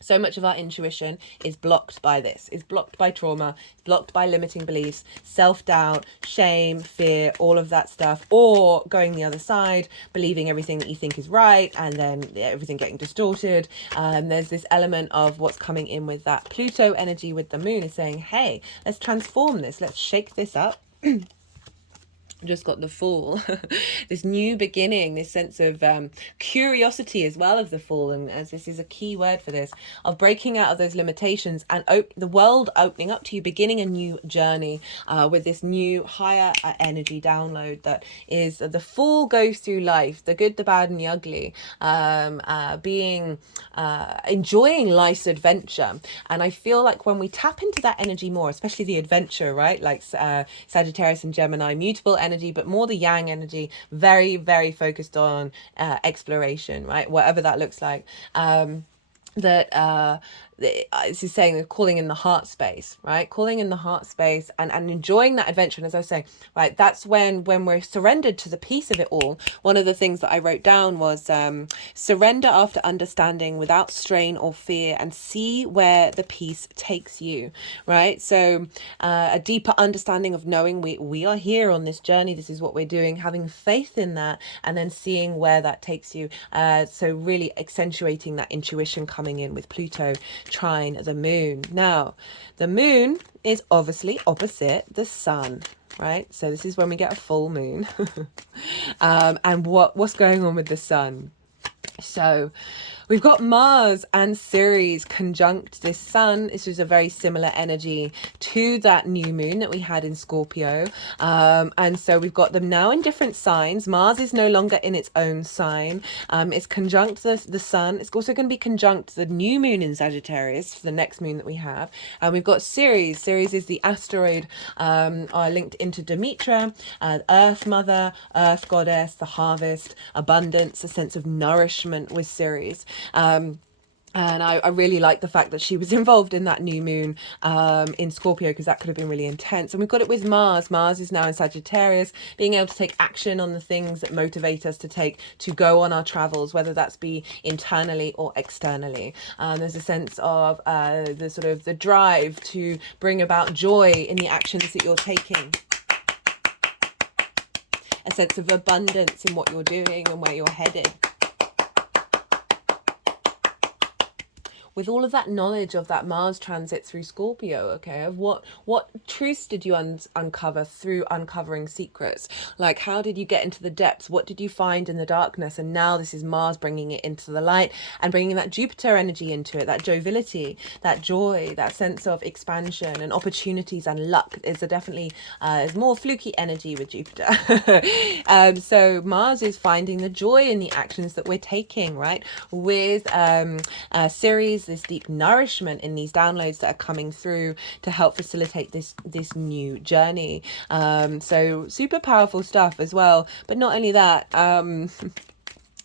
So much of our intuition is blocked by this, is blocked by trauma, blocked by limiting beliefs, self-doubt, shame, fear, all of that stuff, or going the other side, believing everything that you think is right, and then everything getting distorted. There's this element of what's coming in with that Pluto energy with the moon is saying, hey, let's transform this, let's shake this up. just got the Fool. This new beginning, this sense of curiosity as well of the Fool, and as this is a key word for this, of breaking out of those limitations and the world opening up to you, beginning a new journey with this new higher energy download that is the Fool goes through life, the good, the bad and the ugly, being enjoying life's adventure. And I feel like when we tap into that energy more, especially the adventure, right, like Sagittarius and Gemini, mutable energy, but more the yang energy, very, very focused on exploration, right, whatever that looks like. This is saying calling in the heart space, right? Calling in the heart space and enjoying that adventure. And as I was saying, right, that's when we're surrendered to the peace of it all. One of the things that I wrote down was surrender after understanding without strain or fear, and see where the peace takes you, right? So a deeper understanding of knowing we are here on this journey. This is what we're doing, having faith in that, and then seeing where that takes you. So really accentuating that intuition coming in with Pluto trine the moon. Now, the moon is obviously opposite the sun, right? So this is when we get a full moon. And what's going on with the sun? So we've got Mars and Ceres conjunct this sun. This is a very similar energy to that new moon that we had in Scorpio. And so we've got them now in different signs. Mars is no longer in its own sign. It's conjunct the sun. It's also going to be conjunct the new moon in Sagittarius for the next moon that we have. And we've got Ceres. Ceres is the asteroid linked into Demetra, Earth Mother, Earth Goddess, the harvest, abundance, a sense of nourishment with Ceres. And I really like the fact that she was involved in that new moon in Scorpio, because that could have been really intense. And we've got it with Mars. Mars is now in Sagittarius, being able to take action on the things that motivate us to go on our travels, whether that's be internally or externally. There's a sense of the drive to bring about joy in the actions that you're taking. A sense of abundance in what you're doing and where you're headed. With all of that knowledge of that Mars transit through Scorpio, okay, of what truths did you uncover through uncovering secrets? Like, how did you get into the depths? What did you find in the darkness? And now this is Mars bringing it into the light and bringing that Jupiter energy into it, that joviality, that joy, that sense of expansion and opportunities and luck. There's more fluky energy with Jupiter. So Mars is finding the joy in the actions that we're taking, right? With Ceres, this deep nourishment in these downloads that are coming through to help facilitate this new journey. So super powerful stuff as well. But not only that,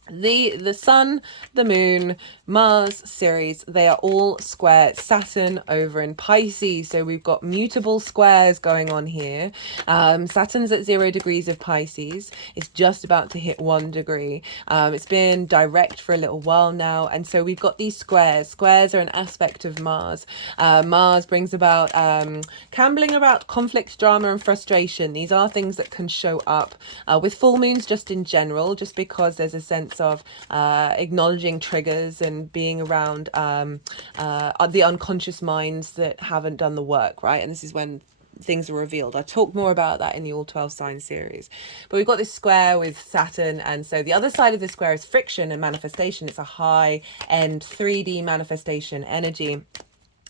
the sun, the moon, Mars, Ceres, they are all square Saturn over in Pisces. So we've got mutable squares going on here. Saturn's at 0 degrees of Pisces. It's just about to hit 1 degree. It's been direct for a little while now. And so we've got these squares. Squares are an aspect of Mars. Mars brings about, can bring about conflict, drama and frustration. These are things that can show up with full moons just in general, just because there's a sense of acknowledging triggers and being around the unconscious minds that haven't done the work, right? And this is when things are revealed. I talk more about that in the All 12 Signs series. But we've got this square with Saturn, and so the other side of the square is friction and manifestation. It's a high-end 3D manifestation energy.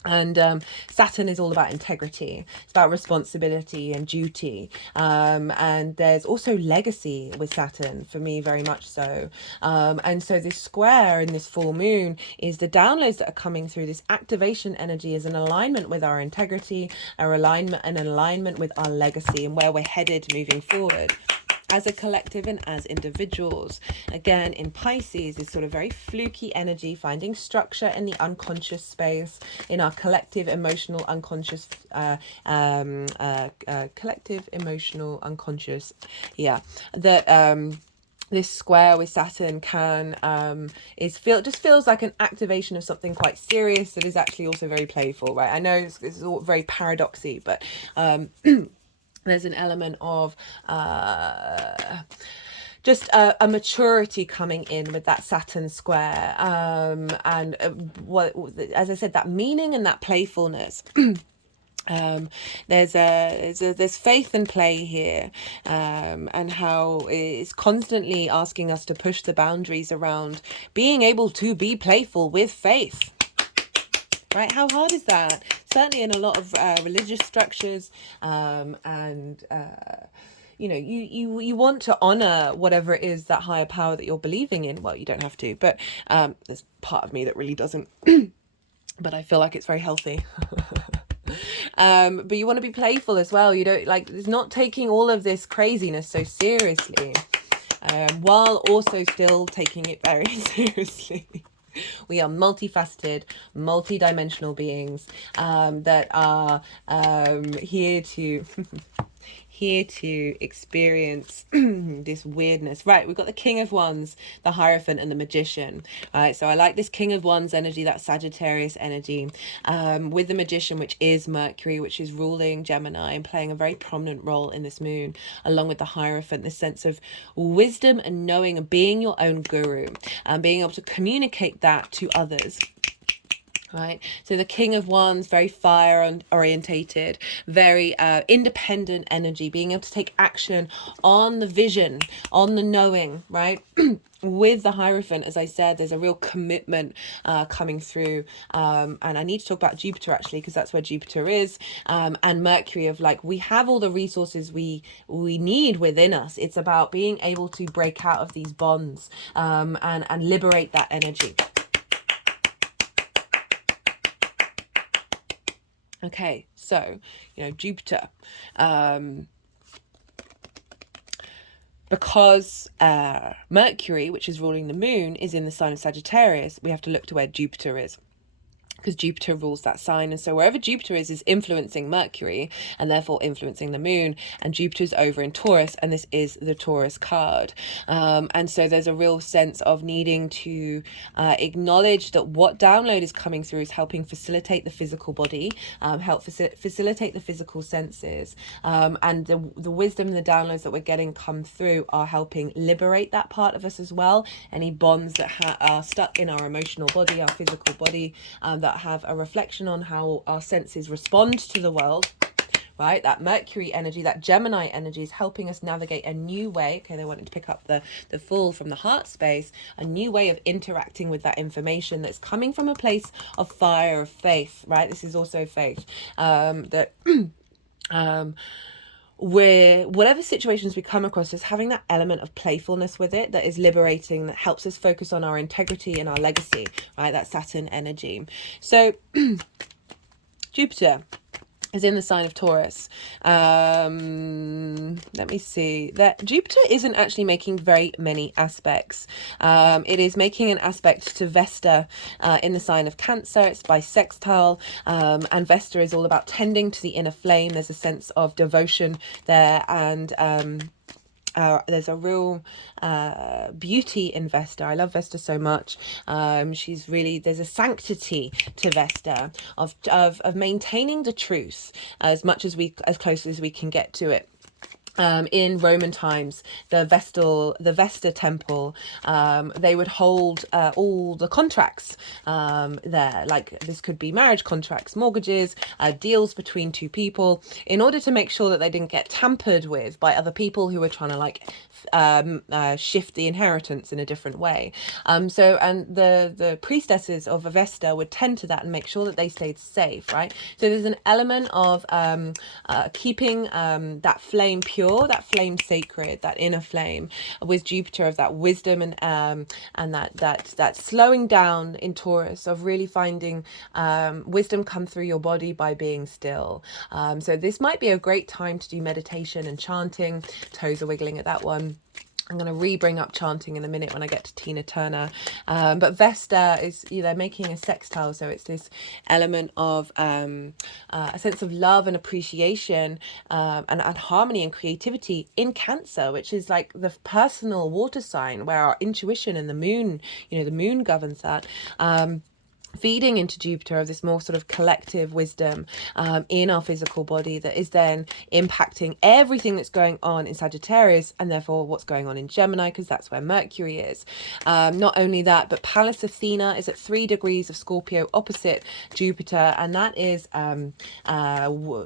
And Saturn is all about integrity. It's about responsibility and duty. And there's also legacy with Saturn, for me, very much so. And so this square in this full moon is the downloads that are coming through. This activation energy is an alignment with our integrity, an alignment with our legacy and where we're headed moving forward as a collective and as individuals. Again, in Pisces is sort of very fluky energy, finding structure in the unconscious space, in our collective emotional unconscious, that this square with Saturn just feels like an activation of something quite serious that is actually also very playful, right? I know it's all very paradoxy, but there's an element of just a maturity coming in with that Saturn square, and as I said, that meaning and that playfulness. There's faith and play here, and how it's constantly asking us to push the boundaries around being able to be playful with faith. Right? How hard is that? Certainly in a lot of religious structures, and you want to honor whatever it is, that higher power that you're believing in. Well, you don't have to, but there's part of me that really doesn't. But I feel like it's very healthy. But you want to be playful as well. You don't like, it's not taking all of this craziness so seriously, while also still taking it very seriously. We are multifaceted, multi-dimensional beings that are here to here to experience this weirdness. Right, we've got the King of Wands, the Hierophant, and the Magician. Right, so I like this King of Wands energy, that Sagittarius energy, with the Magician, which is Mercury, which is ruling Gemini and playing a very prominent role in this moon, along with the Hierophant, this sense of wisdom and knowing and being your own guru, and being able to communicate that to others. Right, so the King of Wands, very fire orientated, very independent energy, being able to take action on the vision, on the knowing, right? With the Hierophant, as I said, there's a real commitment coming through, and I need to talk about Jupiter actually, because that's where Jupiter is, and Mercury, of like, we have all the resources we need within us. It's about being able to break out of these bonds, and liberate that energy. Okay, so, Jupiter, because Mercury, which is ruling the moon, is in the sign of Sagittarius, we have to look to where Jupiter is, because Jupiter rules that sign. And so wherever Jupiter is influencing Mercury, and therefore influencing the moon, and Jupiter's over in Taurus, and this is the Taurus card. And so there's a real sense of needing to acknowledge that what download is coming through is helping facilitate the physical body, help facilitate the physical senses, and the wisdom and the downloads that we're getting come through are helping liberate that part of us as well. Any bonds that are stuck in our emotional body, our physical body, that have a reflection on how our senses respond to the world, right? That Mercury energy, that Gemini energy, is helping us navigate a new way. Okay, they wanted to pick up the Fool from the heart space, a new way of interacting with that information that's coming from a place of fire, of faith, right? This is also faith, that where whatever situations we come across is having that element of playfulness with it, that is liberating, that helps us focus on our integrity and our legacy, right? That Saturn energy. So Jupiter is in the sign of Taurus. Let me see. That Jupiter isn't actually making very many aspects. It is making an aspect to Vesta in the sign of Cancer. It's by sextile, and Vesta is all about tending to the inner flame. There's a sense of devotion there, and there's a real beauty in Vesta. I love Vesta so much. She's really, there's a sanctity to Vesta of maintaining the truth as much as as close as we can get to it. In Roman times, the Vesta temple, they would hold all the contracts there. Like, this could be marriage contracts, mortgages, deals between two people, in order to make sure that they didn't get tampered with by other people who were trying to shift the inheritance in a different way. And the priestesses of Vesta would tend to that and make sure that they stayed safe, right? So there's an element of keeping that flame pure, that flame sacred, that inner flame, with Jupiter, of that wisdom and that slowing down in Taurus, of really finding wisdom come through your body by being still. So this might be a great time to do meditation and chanting. Toes are wiggling at that one. I'm going to re-bring up chanting in a minute when I get to Tina Turner. But Vesta is, they're making a sextile. So it's this element of a sense of love and appreciation, and harmony and creativity in Cancer, which is like the personal water sign, where our intuition and the moon, the moon governs that. feeding into Jupiter of this more sort of collective wisdom in our physical body that is then impacting everything that's going on in Sagittarius, and therefore what's going on in Gemini, because that's where Mercury is. Not only that, but Pallas Athena is at 3 degrees of Scorpio opposite Jupiter, and that is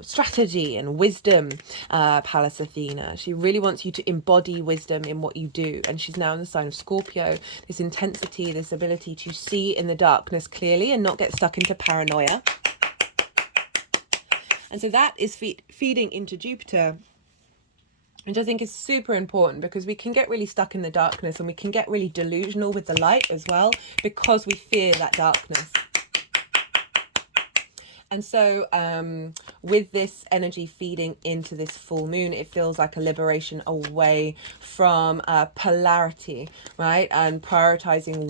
strategy and wisdom. Pallas Athena, she really wants you to embody wisdom in what you do, and she's now in the sign of Scorpio. This intensity, this ability to see in the darkness clearly and not get stuck into paranoia. And so that is feeding into Jupiter, which I think is super important, because we can get really stuck in the darkness and we can get really delusional with the light as well, because we fear that darkness. And so with this energy feeding into this full moon, it feels like a liberation away from polarity, right? And prioritizing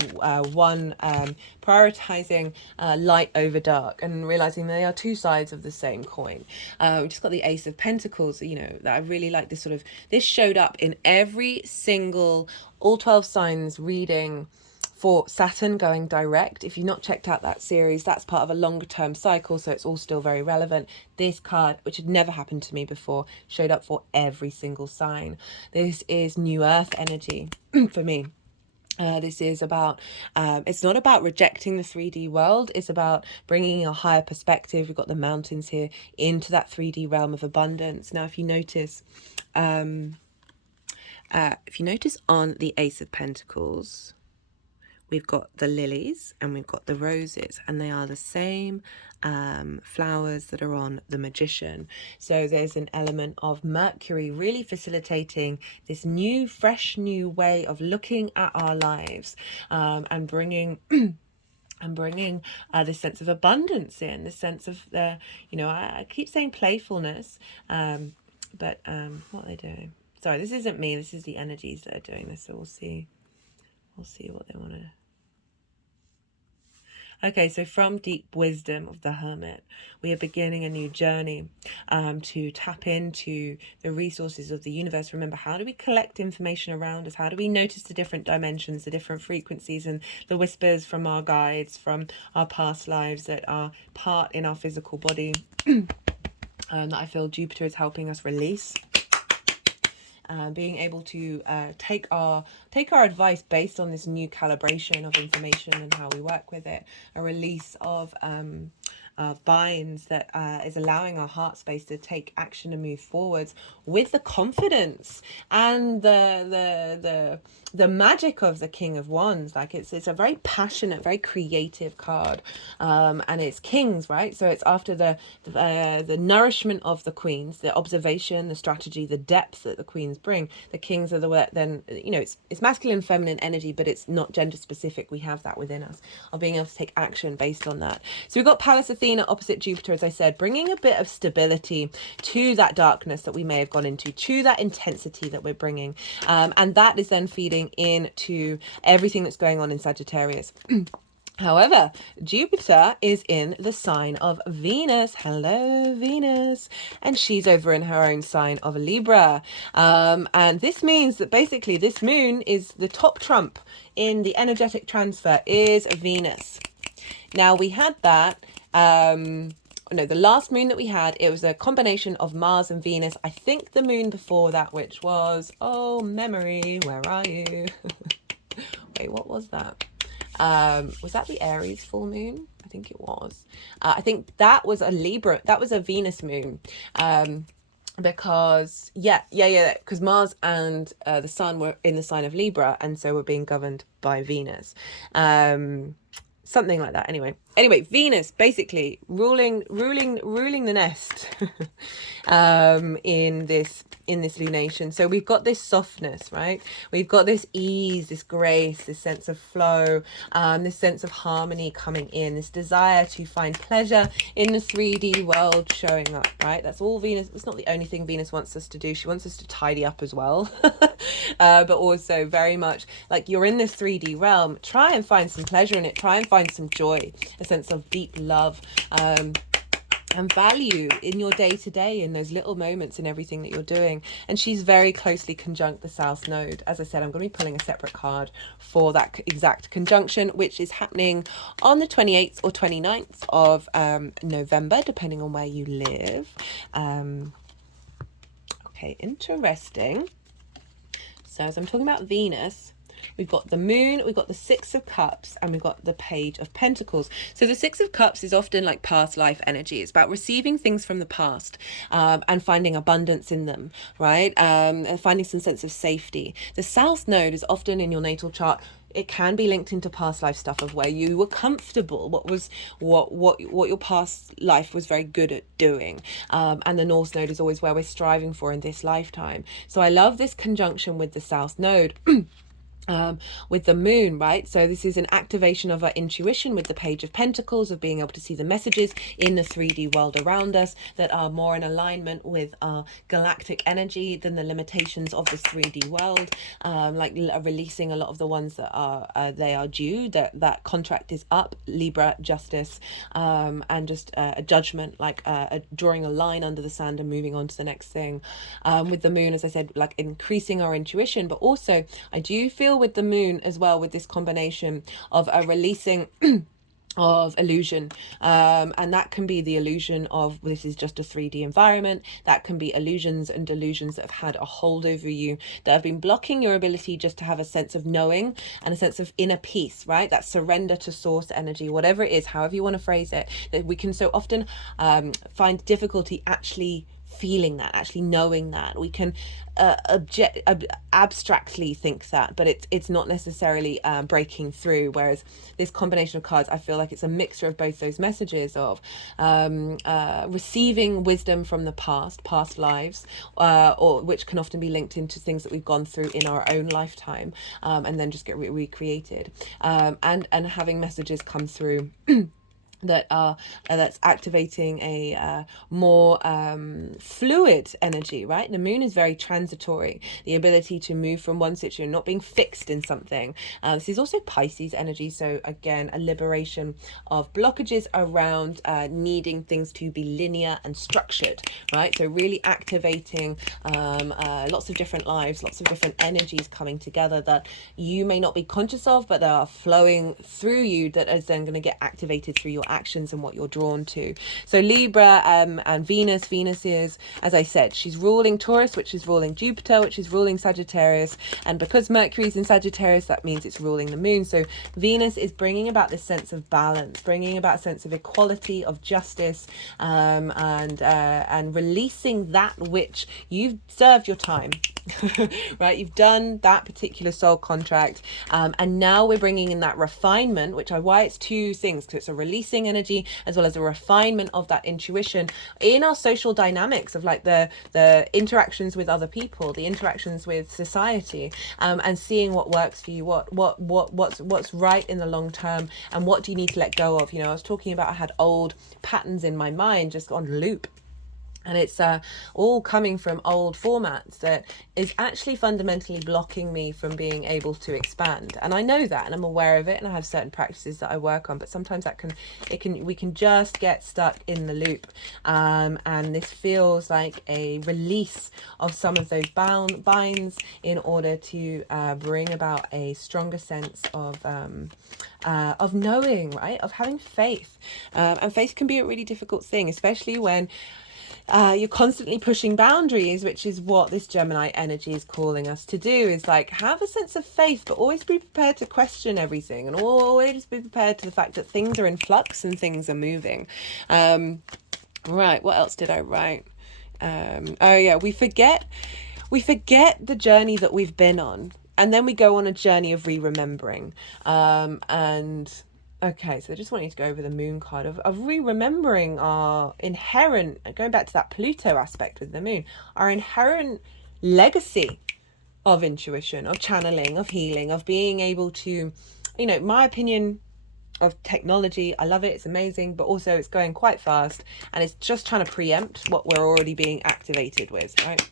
prioritizing light over dark, and realizing they are two sides of the same coin. We just got the Ace of Pentacles, you know, that I really like. This sort of, this showed up in every single, all 12 signs reading for Saturn going direct. If you've not checked out that series, that's part of a longer term cycle, so it's all still very relevant. This card, which had never happened to me before, showed up for every single sign. This is new earth energy for me. This is about, it's not about rejecting the 3D world, it's about bringing a higher perspective. We've got the mountains here into that 3D realm of abundance. Now, if you notice on the Ace of Pentacles, we've got the lilies and we've got the roses, and they are the same flowers that are on the Magician. So there's an element of Mercury really facilitating this new, fresh, new way of looking at our lives, and bringing this sense of abundance in, this sense of the, you know, I keep saying playfulness, but what are they doing? Sorry, this isn't me. This is the energies that are doing this. So we'll see what they want to. Okay, so from deep wisdom of the Hermit, we are beginning a new journey to tap into the resources of the universe. Remember, how do we collect information around us? How do we notice the different dimensions, the different frequencies, and the whispers from our guides, from our past lives that are part in our physical body that I feel Jupiter is helping us release? Being able to take our advice based on this new calibration of information and how we work with it, a release of binds that is allowing our heart space to take action and move forwards with the confidence and the magic of the King of Wands. Like it's a very passionate, very creative card, and it's kings, right? So it's after the nourishment of the queens, the observation, the strategy, the depth that the queens bring. The kings are then, you know, it's masculine, feminine energy, but it's not gender specific. We have that within us, of being able to take action based on that. So we've got Pallas Athena opposite Jupiter, as I said, bringing a bit of stability to that darkness that we may have gone into, to that intensity that we're bringing, and that is then feeding into everything that's going on in Sagittarius. However, Jupiter is in the sign of Venus. Hello, Venus. And she's over in her own sign of Libra. And this means that basically this moon is the top trump in the energetic transfer is Venus. Now, we had that, no, the last moon that we had, it was a combination of Mars and Venus. I think the moon before that, which was, oh, memory, where are you? Wait, what was that? Was that the Aries full moon? I think it was. I think that was a Libra, that was a Venus moon. Because because Mars and the Sun were in the sign of Libra, and so we're being governed by Venus. Something like that. Anyway, Venus basically ruling the nest in this lunation. So we've got this softness, right? We've got this ease, this grace, this sense of flow, this sense of harmony coming in, this desire to find pleasure in the 3D world showing up, right? That's all Venus. It's not the only thing Venus wants us to do. She wants us to tidy up as well. But also very much like you're in this 3D realm, try and find some pleasure in it. Try and find some joy, a sense of deep love. and value in your day-to-day, in those little moments in everything that you're doing. And she's very closely conjunct the South Node. As I said, I'm going to be pulling a separate card for that exact conjunction, which is happening on the 28th or 29th of November, depending on where you live. Okay, interesting. So as I'm talking about Venus, we've got the moon, we've got the Six of Cups, and we've got the Page of Pentacles. So the Six of Cups is often like past life energy. It's about receiving things from the past, and finding abundance in them, right? And finding some sense of safety. The South Node is often in your natal chart. It can be linked into past life stuff of where you were comfortable, what your past life was very good at doing. And the North Node is always where we're striving for in this lifetime. So I love this conjunction with the South Node. With the moon, right? So this is an activation of our intuition with the Page of Pentacles, of being able to see the messages in the 3D world around us that are more in alignment with our galactic energy than the limitations of this 3D world, like releasing a lot of the ones that are they are due, that contract is up, Libra, justice, and just a judgment, like drawing a line under the sand and moving on to the next thing. With the moon, as I said, like increasing our intuition, but also I do feel with the moon as well, with this combination of a releasing of illusion, and that can be the illusion of this is just a 3D environment. That can be illusions and delusions that have had a hold over you, that have been blocking your ability just to have a sense of knowing and a sense of inner peace, right? That surrender to source energy, whatever it is, however you want to phrase it, that we can so often find difficulty actually feeling that, actually knowing that. We can abstractly think that, but it's not necessarily breaking through. Whereas this combination of cards, I feel like it's a mixture of both those messages of receiving wisdom from the past lives, or which can often be linked into things that we've gone through in our own lifetime, and then just get recreated, and having messages come through that are that's activating a more fluid energy, right? The moon is very transitory, the ability to move from one situation, not being fixed in something. This is also Pisces energy, so again a liberation of blockages around needing things to be linear and structured, right? So really activating lots of different lives, lots of different energies coming together that you may not be conscious of, but that are flowing through you, that is then going to get activated through your actions and what you're drawn to. So Libra and Venus is, as I said, she's ruling Taurus, which is ruling Jupiter, which is ruling Sagittarius, and because Mercury's in Sagittarius, that means it's ruling the moon. So Venus is bringing about this sense of balance, bringing about a sense of equality, of justice, and releasing that which you've served your time. Right, you've done that particular soul contract, and now we're bringing in that refinement, which why it's two things, because it's a releasing energy as well as a refinement of that intuition in our social dynamics of like the interactions with other people, the interactions with society, and seeing what works for you, what's right in the long term, and what do you need to let go of. You know, I was talking about I had old patterns in my mind just on loop. And it's all coming from old formats that is actually fundamentally blocking me from being able to expand. And I know that, and I'm aware of it, and I have certain practices that I work on. But sometimes we can just get stuck in the loop. And this feels like a release of some of those binds in order to bring about a stronger sense of knowing, right? Of having faith. And faith can be a really difficult thing, especially when you're constantly pushing boundaries, which is what this Gemini energy is calling us to do, is like have a sense of faith, but always be prepared to question everything, and always be prepared to the fact that things are in flux and things are moving. Right, what else did I write? Oh yeah, we forget the journey that we've been on, and then we go on a journey of re-remembering. Okay, so I just want you to go over the moon card of re-remembering our inherent, going back to that Pluto aspect with the moon, our inherent legacy of intuition, of channeling, of healing, of being able to, you know, my opinion of technology, I love it, it's amazing, but also it's going quite fast and it's just trying to preempt what we're already being activated with, right?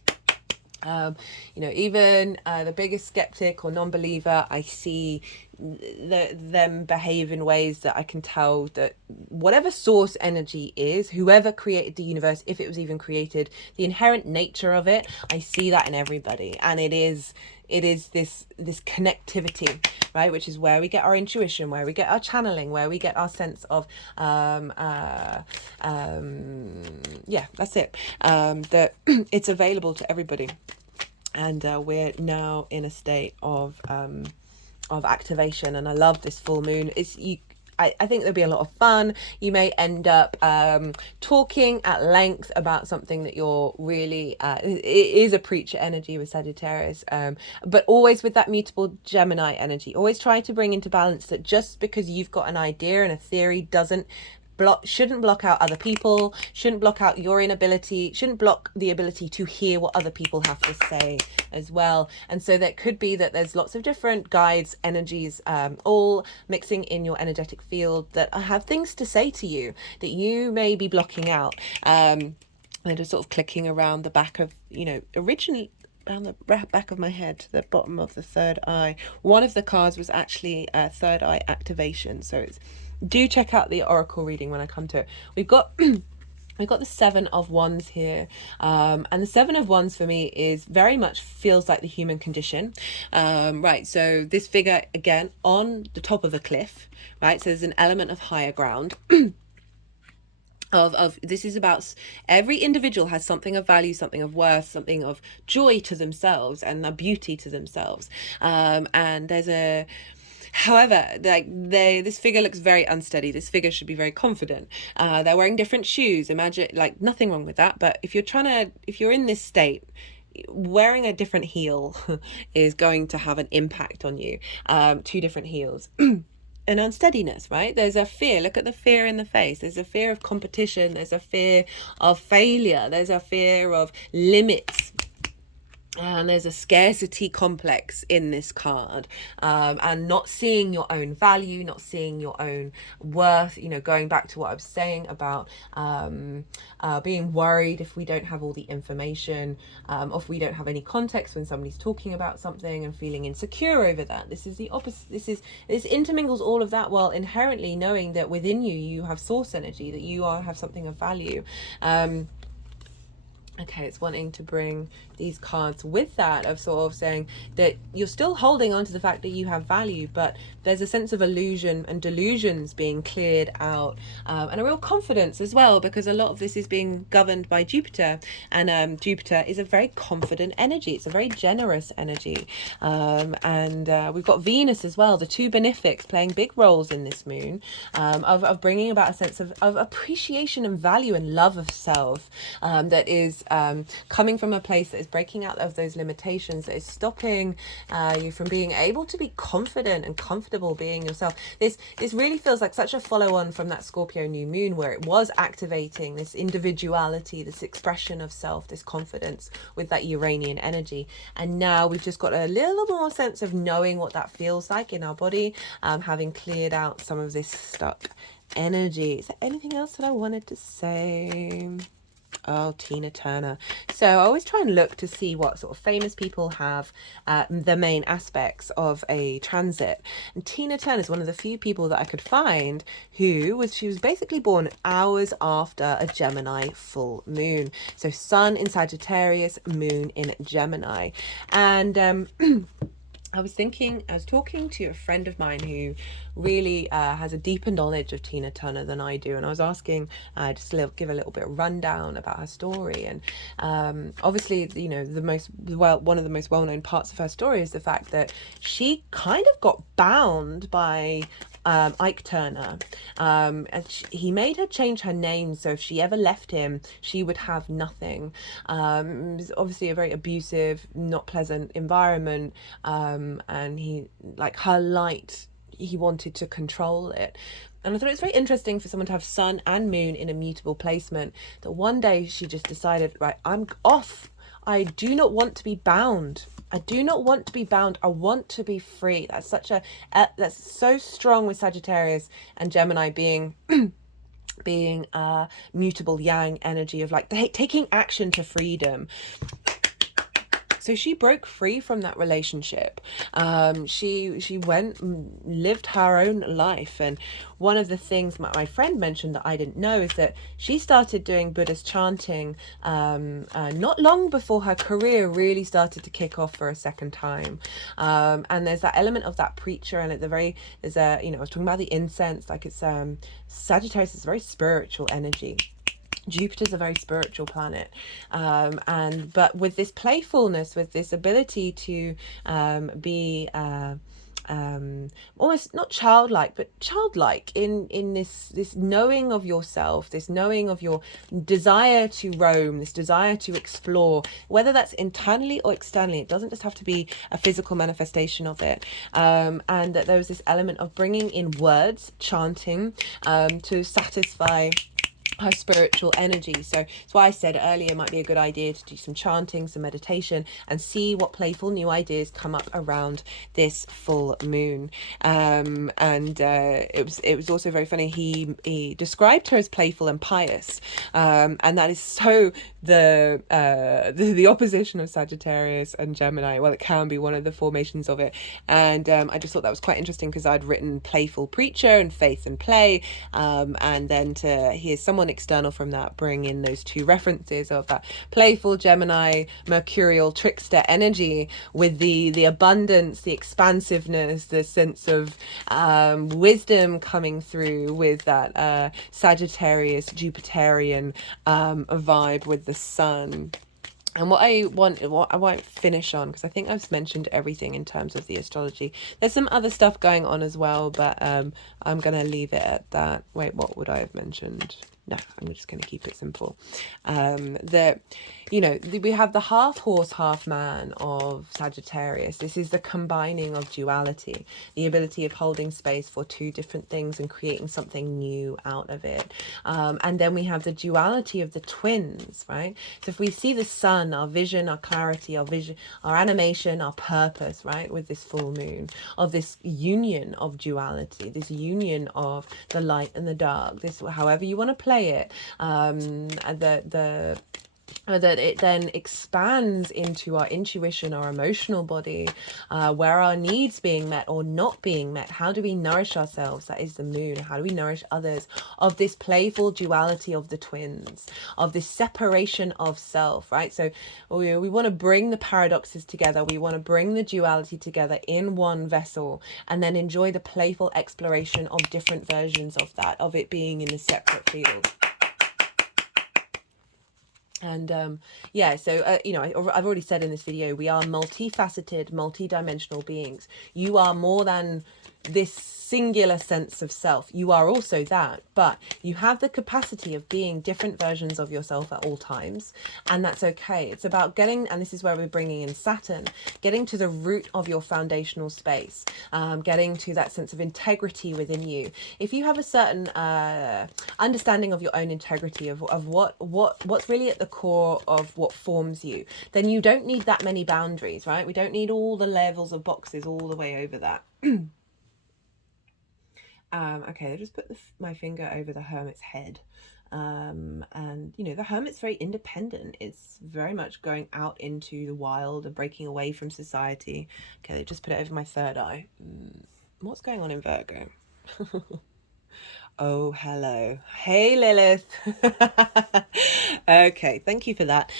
Even the biggest skeptic or non-believer, I see them behave in ways that I can tell that whatever source energy is, whoever created the universe, if it was even created, the inherent nature of it, I see that in everybody. And it is this connectivity, right, which is where we get our intuition, where we get our channeling, where we get our sense of that's it, that it's available to everybody. And we're now in a state of activation, and I love this full moon. I think there'll be a lot of fun. You may end up talking at length about something that you're really, it is a preacher energy with Sagittarius, but always with that mutable Gemini energy. Always try to bring into balance that just because you've got an idea and a theory shouldn't block out other people, shouldn't block out your inability, shouldn't block the ability to hear what other people have to say as well. And so that could be that there's lots of different guides, energies, all mixing in your energetic field that have things to say to you that you may be blocking out. They're just sort of clicking around the back of, originally around the back of my head, the bottom of the third eye. One of the cards was actually third eye activation. So do check out the oracle reading when I come to it. We've got the Seven of Wands here, and the Seven of Wands for me is very much feels like the human condition, right? So this figure again on the top of a cliff, right? So there's an element of higher ground. Of this is about every individual has something of value, something of worth, something of joy to themselves and a beauty to themselves, and there's however, this figure looks very unsteady. This figure should be very confident. They're wearing different shoes. Imagine, nothing wrong with that. But if you're in this state, wearing a different heel is going to have an impact on you. Two different heels. An unsteadiness, right? There's a fear. Look at the fear in the face. There's a fear of competition. There's a fear of failure. There's a fear of limits. And there's a scarcity complex in this card, and not seeing your own value, not seeing your own worth, going back to what I was saying about being worried if we don't have all the information, or if we don't have any context when somebody's talking about something, and feeling insecure over that. This is the opposite. This intermingles all of that while inherently knowing that within you have source energy, that you have something of value. Okay, it's wanting to bring these cards with that of sort of saying that you're still holding on to the fact that you have value, but there's a sense of illusion and delusions being cleared out, and a real confidence as well, because a lot of this is being governed by Jupiter, and Jupiter is a very confident energy. It's a very generous energy, and we've got Venus as well, the two benefics playing big roles in this moon, of bringing about a sense of appreciation and value and love of self, that is coming from a place that is breaking out of those limitations, that is stopping you from being able to be confident and comfortable being yourself. This really feels like such a follow-on from that Scorpio new moon, where it was activating this individuality, this expression of self, this confidence with that Uranian energy. And now we've just got a little more sense of knowing what that feels like in our body, having cleared out some of this stuck energy. Is there anything else that I wanted to say? Oh, Tina Turner. So I always try and look to see what sort of famous people have the main aspects of a transit. And Tina Turner is one of the few people that I could find she was basically born hours after a Gemini full moon. So sun in Sagittarius, moon in Gemini. And I was talking to a friend of mine who really has a deeper knowledge of Tina Turner than I do, and I was asking just to give a little bit of rundown about her story. And obviously, one of the most well-known parts of her story is the fact that she kind of got bound by Ike Turner, and he made her change her name, so if she ever left him, she would have nothing. It was obviously a very abusive, not pleasant environment, and her light, he wanted to control it. And I thought it was very interesting for someone to have sun and moon in a mutable placement, that one day she just decided, right, I'm off. I do not want to be bound. I do not want to be bound. I want to be free. That's so strong with Sagittarius and Gemini being mutable yang energy of taking action to freedom. So she broke free from that relationship. She went and lived her own life. And one of the things my friend mentioned that I didn't know is that she started doing Buddhist chanting not long before her career really started to kick off for a second time. And there's that element of that preacher, and at the very, there's a, I was talking about the incense, like it's Sagittarius is a very spiritual energy. Jupiter's a very spiritual planet, but with this playfulness, with this ability to be almost not childlike, but childlike in this knowing of yourself, this knowing of your desire to roam, this desire to explore, whether that's internally or externally. It doesn't just have to be a physical manifestation of it. And that there was this element of bringing in words, chanting, to satisfy her spiritual energy. So that's why I said earlier it might be a good idea to do some chanting, some meditation, and see what playful new ideas come up around this full moon. It was also very funny. He described her as playful and pious, and that is so the opposition of Sagittarius and Gemini. Well, it can be one of the formations of it, and I just thought that was quite interesting because I'd written playful preacher and faith and play, and then to hear someone external from that bring in those two references of that playful Gemini mercurial trickster energy with the abundance, the expansiveness, the sense of wisdom coming through with that Sagittarius Jupiterian vibe with the sun. And what I won't finish on, because I think I've mentioned everything in terms of the astrology. There's some other stuff going on as well, but I'm going to leave it at that. Wait, what would I have mentioned? No, I'm just going to keep it simple. We have the half horse, half man of Sagittarius. This is the combining of duality, the ability of holding space for two different things and creating something new out of it. And then we have the duality of the twins, right? So if we see the sun, our vision, our clarity, our animation, our purpose, right, with this full moon, of this union of duality, this union of the light and the dark, this, however you want to play it, that it then expands into our intuition, our emotional body, where our needs being met or not being met. How do we nourish ourselves? That is the moon. How do we nourish others? Of this playful duality of the twins, of this separation of self, right? So we want to bring the paradoxes together. We want to bring the duality together in one vessel, and then enjoy the playful exploration of different versions of that, of it being in a separate field. And I've already said in this video, we are multifaceted, multidimensional beings. You are more than this singular sense of self. You are also that, but you have the capacity of being different versions of yourself at all times, and that's okay. It's about getting, and this is where we're bringing in Saturn, getting to the root of your foundational space, getting to that sense of integrity within you. If you have a certain understanding of your own integrity, of what's really at the core of what forms you, then you don't need that many boundaries, right? We don't need all the levels of boxes all the way over that. Okay, I just put my finger over the hermit's head. And the hermit's very independent. It's very much going out into the wild and breaking away from society. Okay, they just put it over my third eye. What's going on in Virgo? Oh, hello. Hey, Lilith. Okay, thank you for that.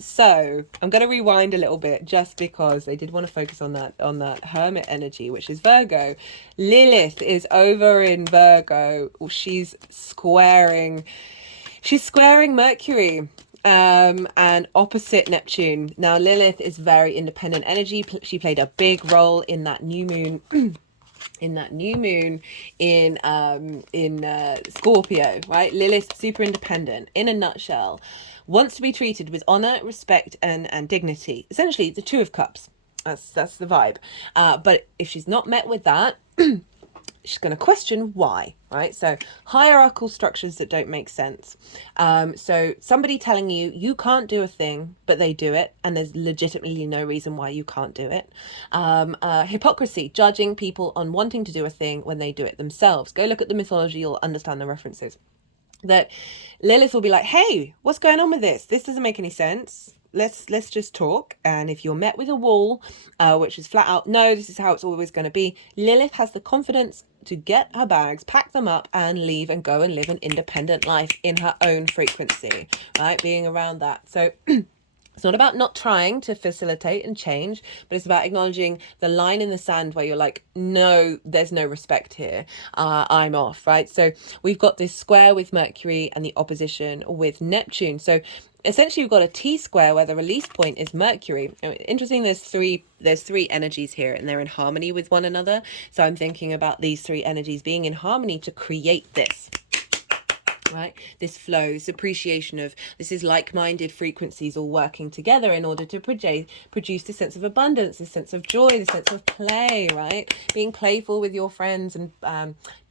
So I'm going to rewind a little bit just because I did want to focus on that hermit energy, which is Virgo. Lilith is over in Virgo. She's squaring Mercury. And opposite Neptune. Now, Lilith is very independent energy. She played a big role in that new moon. In Scorpio, right? Lilith, super independent, in a nutshell, wants to be treated with honor, respect, and dignity. Essentially, the Two of Cups. That's the vibe. But if she's not met with that, she's going to question why, right? So hierarchical structures that don't make sense. So somebody telling you can't do a thing, but they do it, and there's legitimately no reason why you can't do it. Hypocrisy, judging people on wanting to do a thing when they do it themselves. Go look at the mythology, you'll understand the references. That Lilith will be like, hey, what's going on with this? This doesn't make any sense. let's just talk. And if you're met with a wall, which is flat out, no, this is how it's always going to be, Lilith has the confidence to get her bags, pack them up, and leave and go and live an independent life in her own frequency, right? Being around that. So it's not about not trying to facilitate and change, but it's about acknowledging the line in the sand where you're like, no, there's no respect here. I'm off, right? So we've got this square with Mercury and the opposition with Neptune. So essentially we've got a T-square where the release point is Mercury. Interesting, there's three energies here and they're in harmony with one another. So I'm thinking about these three energies being in harmony to create this. Right, this flow, this appreciation of, this is like-minded frequencies all working together in order to produce this sense of abundance, this sense of joy, this sense of play, right? Being playful with your friends and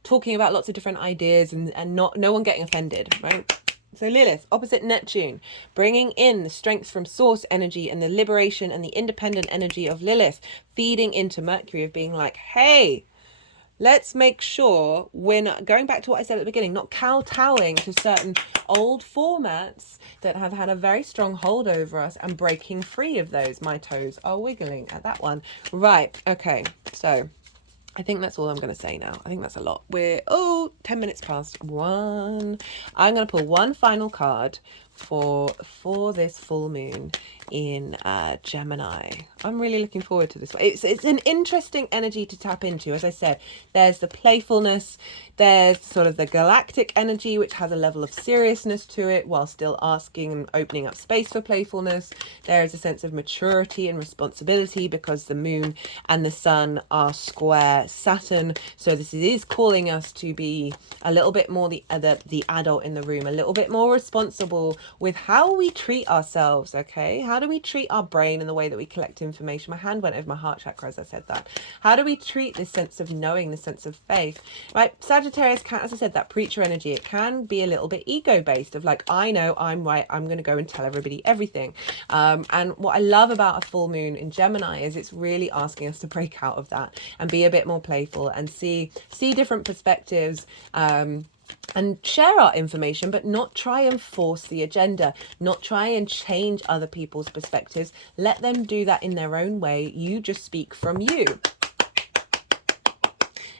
talking about lots of different ideas and no one getting offended, right? So Lilith, opposite Neptune, bringing in the strength from source energy and the liberation and the independent energy of Lilith, feeding into Mercury of being like, hey, let's make sure we're not, going back to what I said at the beginning, not kowtowing to certain old formats that have had a very strong hold over us and breaking free of those. My toes are wiggling at that one. Right, okay, so I think that's all I'm going to say now. I think that's a lot. We're, 10 minutes past 1. I'm going to pull one final card for this full moon in Gemini. I'm really looking forward to this one. It's an interesting energy to tap into. As I said, there's the playfulness, there's sort of the galactic energy, which has a level of seriousness to it while still asking and opening up space for playfulness. There is a sense of maturity and responsibility because the moon and the sun are square Saturn. So this is calling us to be a little bit more the adult in the room, a little bit more responsible with how we treat ourselves, okay? How do we treat our brain and the way that we collect information? My hand went over my heart chakra as I said that. How do we treat this sense of knowing, this sense of faith, right? Sagittarius can, as I said, that preacher energy, it can be a little bit ego-based of like, I know I'm right, I'm going to go and tell everybody everything. And what I love about a full moon in Gemini is it's really asking us to break out of that and be a bit more playful and see different perspectives, and share our information, but not try and force the agenda, not try and change other people's perspectives. Let them do that in their own way. You just speak from you.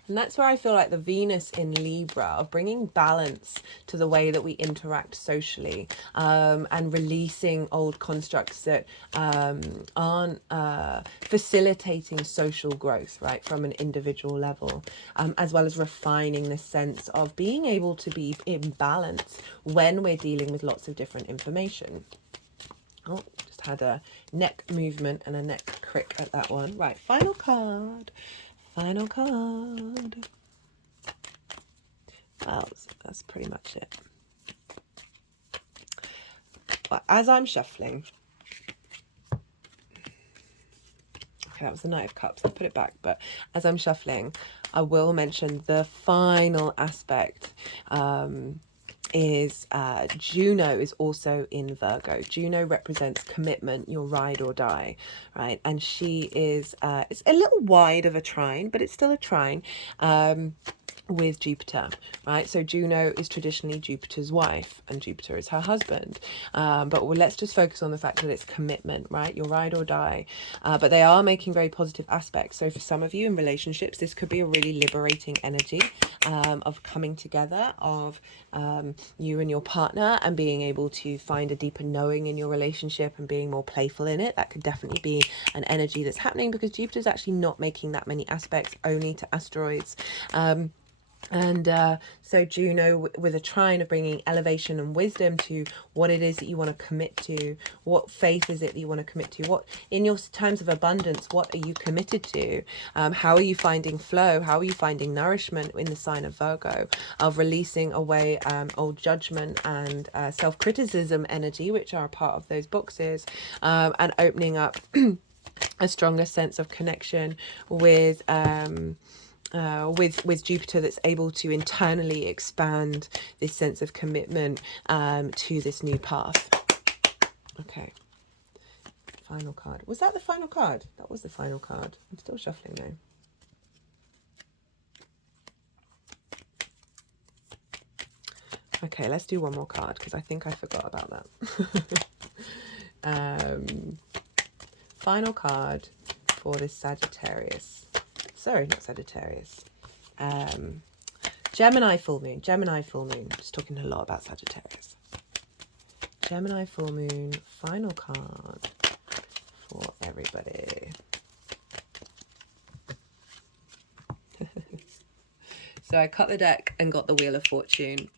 And that's where I feel like the Venus in Libra of bringing balance to the way that we interact socially, and releasing old constructs that aren't facilitating social growth, right, from an individual level, as well as refining this sense of being able to be in balance when we're dealing with lots of different information. Oh, just had a neck movement and a neck crick at that one. Right, final card. Final card. Well, that's pretty much it. But as I'm shuffling, okay, that was the Knight of Cups. I'll put it back. But as I'm shuffling, I will mention the final aspect. Is Juno is also in Virgo. Juno represents commitment, your ride or die, right? And she is, it's a little wide of a trine, but it's still a trine, with Jupiter, right? So Juno is traditionally Jupiter's wife and Jupiter is her husband. But let's just focus on the fact that it's commitment, right? Your ride or die. But they are making very positive aspects. So for some of you in relationships, this could be a really liberating energy, of coming together, of you and your partner, and being able to find a deeper knowing in your relationship and being more playful in it. That could definitely be an energy that's happening because Jupiter's actually not making that many aspects, only to asteroids. So Juno with a trine of bringing elevation and wisdom to what it is that you want to commit to, what faith is it that you want to commit to, what in your times of abundance, what are you committed to, how are you finding flow, how are you finding nourishment in the sign of Virgo, of releasing away old judgment and self-criticism energy, which are a part of those boxes, and opening up a stronger sense of connection with Jupiter that's able to internally expand this sense of commitment to this new path. Okay, final card. Was that the final card? That was the final card. I'm still shuffling now. Okay, let's do one more card because I think I forgot about that. Final card for this Sagittarius. Sorry, not Sagittarius. Gemini full moon. Gemini full moon. Just talking a lot about Sagittarius. Gemini full moon. Final card for everybody. So I cut the deck and got the Wheel of Fortune.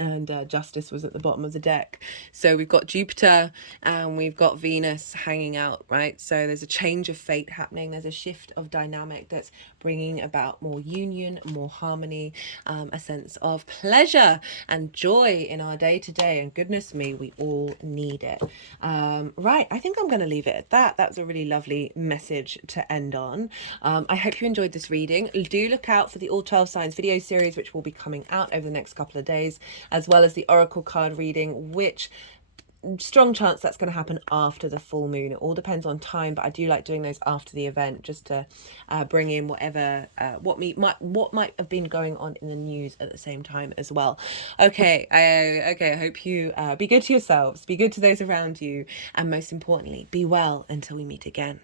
And Justice was at the bottom of the deck. So we've got Jupiter and we've got Venus hanging out, right? So there's a change of fate happening. There's a shift of dynamic that's bringing about more union, more harmony, a sense of pleasure and joy in our day-to-day. And goodness me, we all need it. Right, I think I'm going to leave it at that. That was a really lovely message to end on. I hope you enjoyed this reading. Do look out for the All 12 Signs video series, which will be coming out over the next couple of days, as well as the Oracle card reading, which strong chance that's going to happen after the full moon. It all depends on time, but I do like doing those after the event, just to bring in whatever what might have been going on in the news at the same time as well. Okay, I hope you be good to yourselves, be good to those around you, and most importantly, be well until we meet again.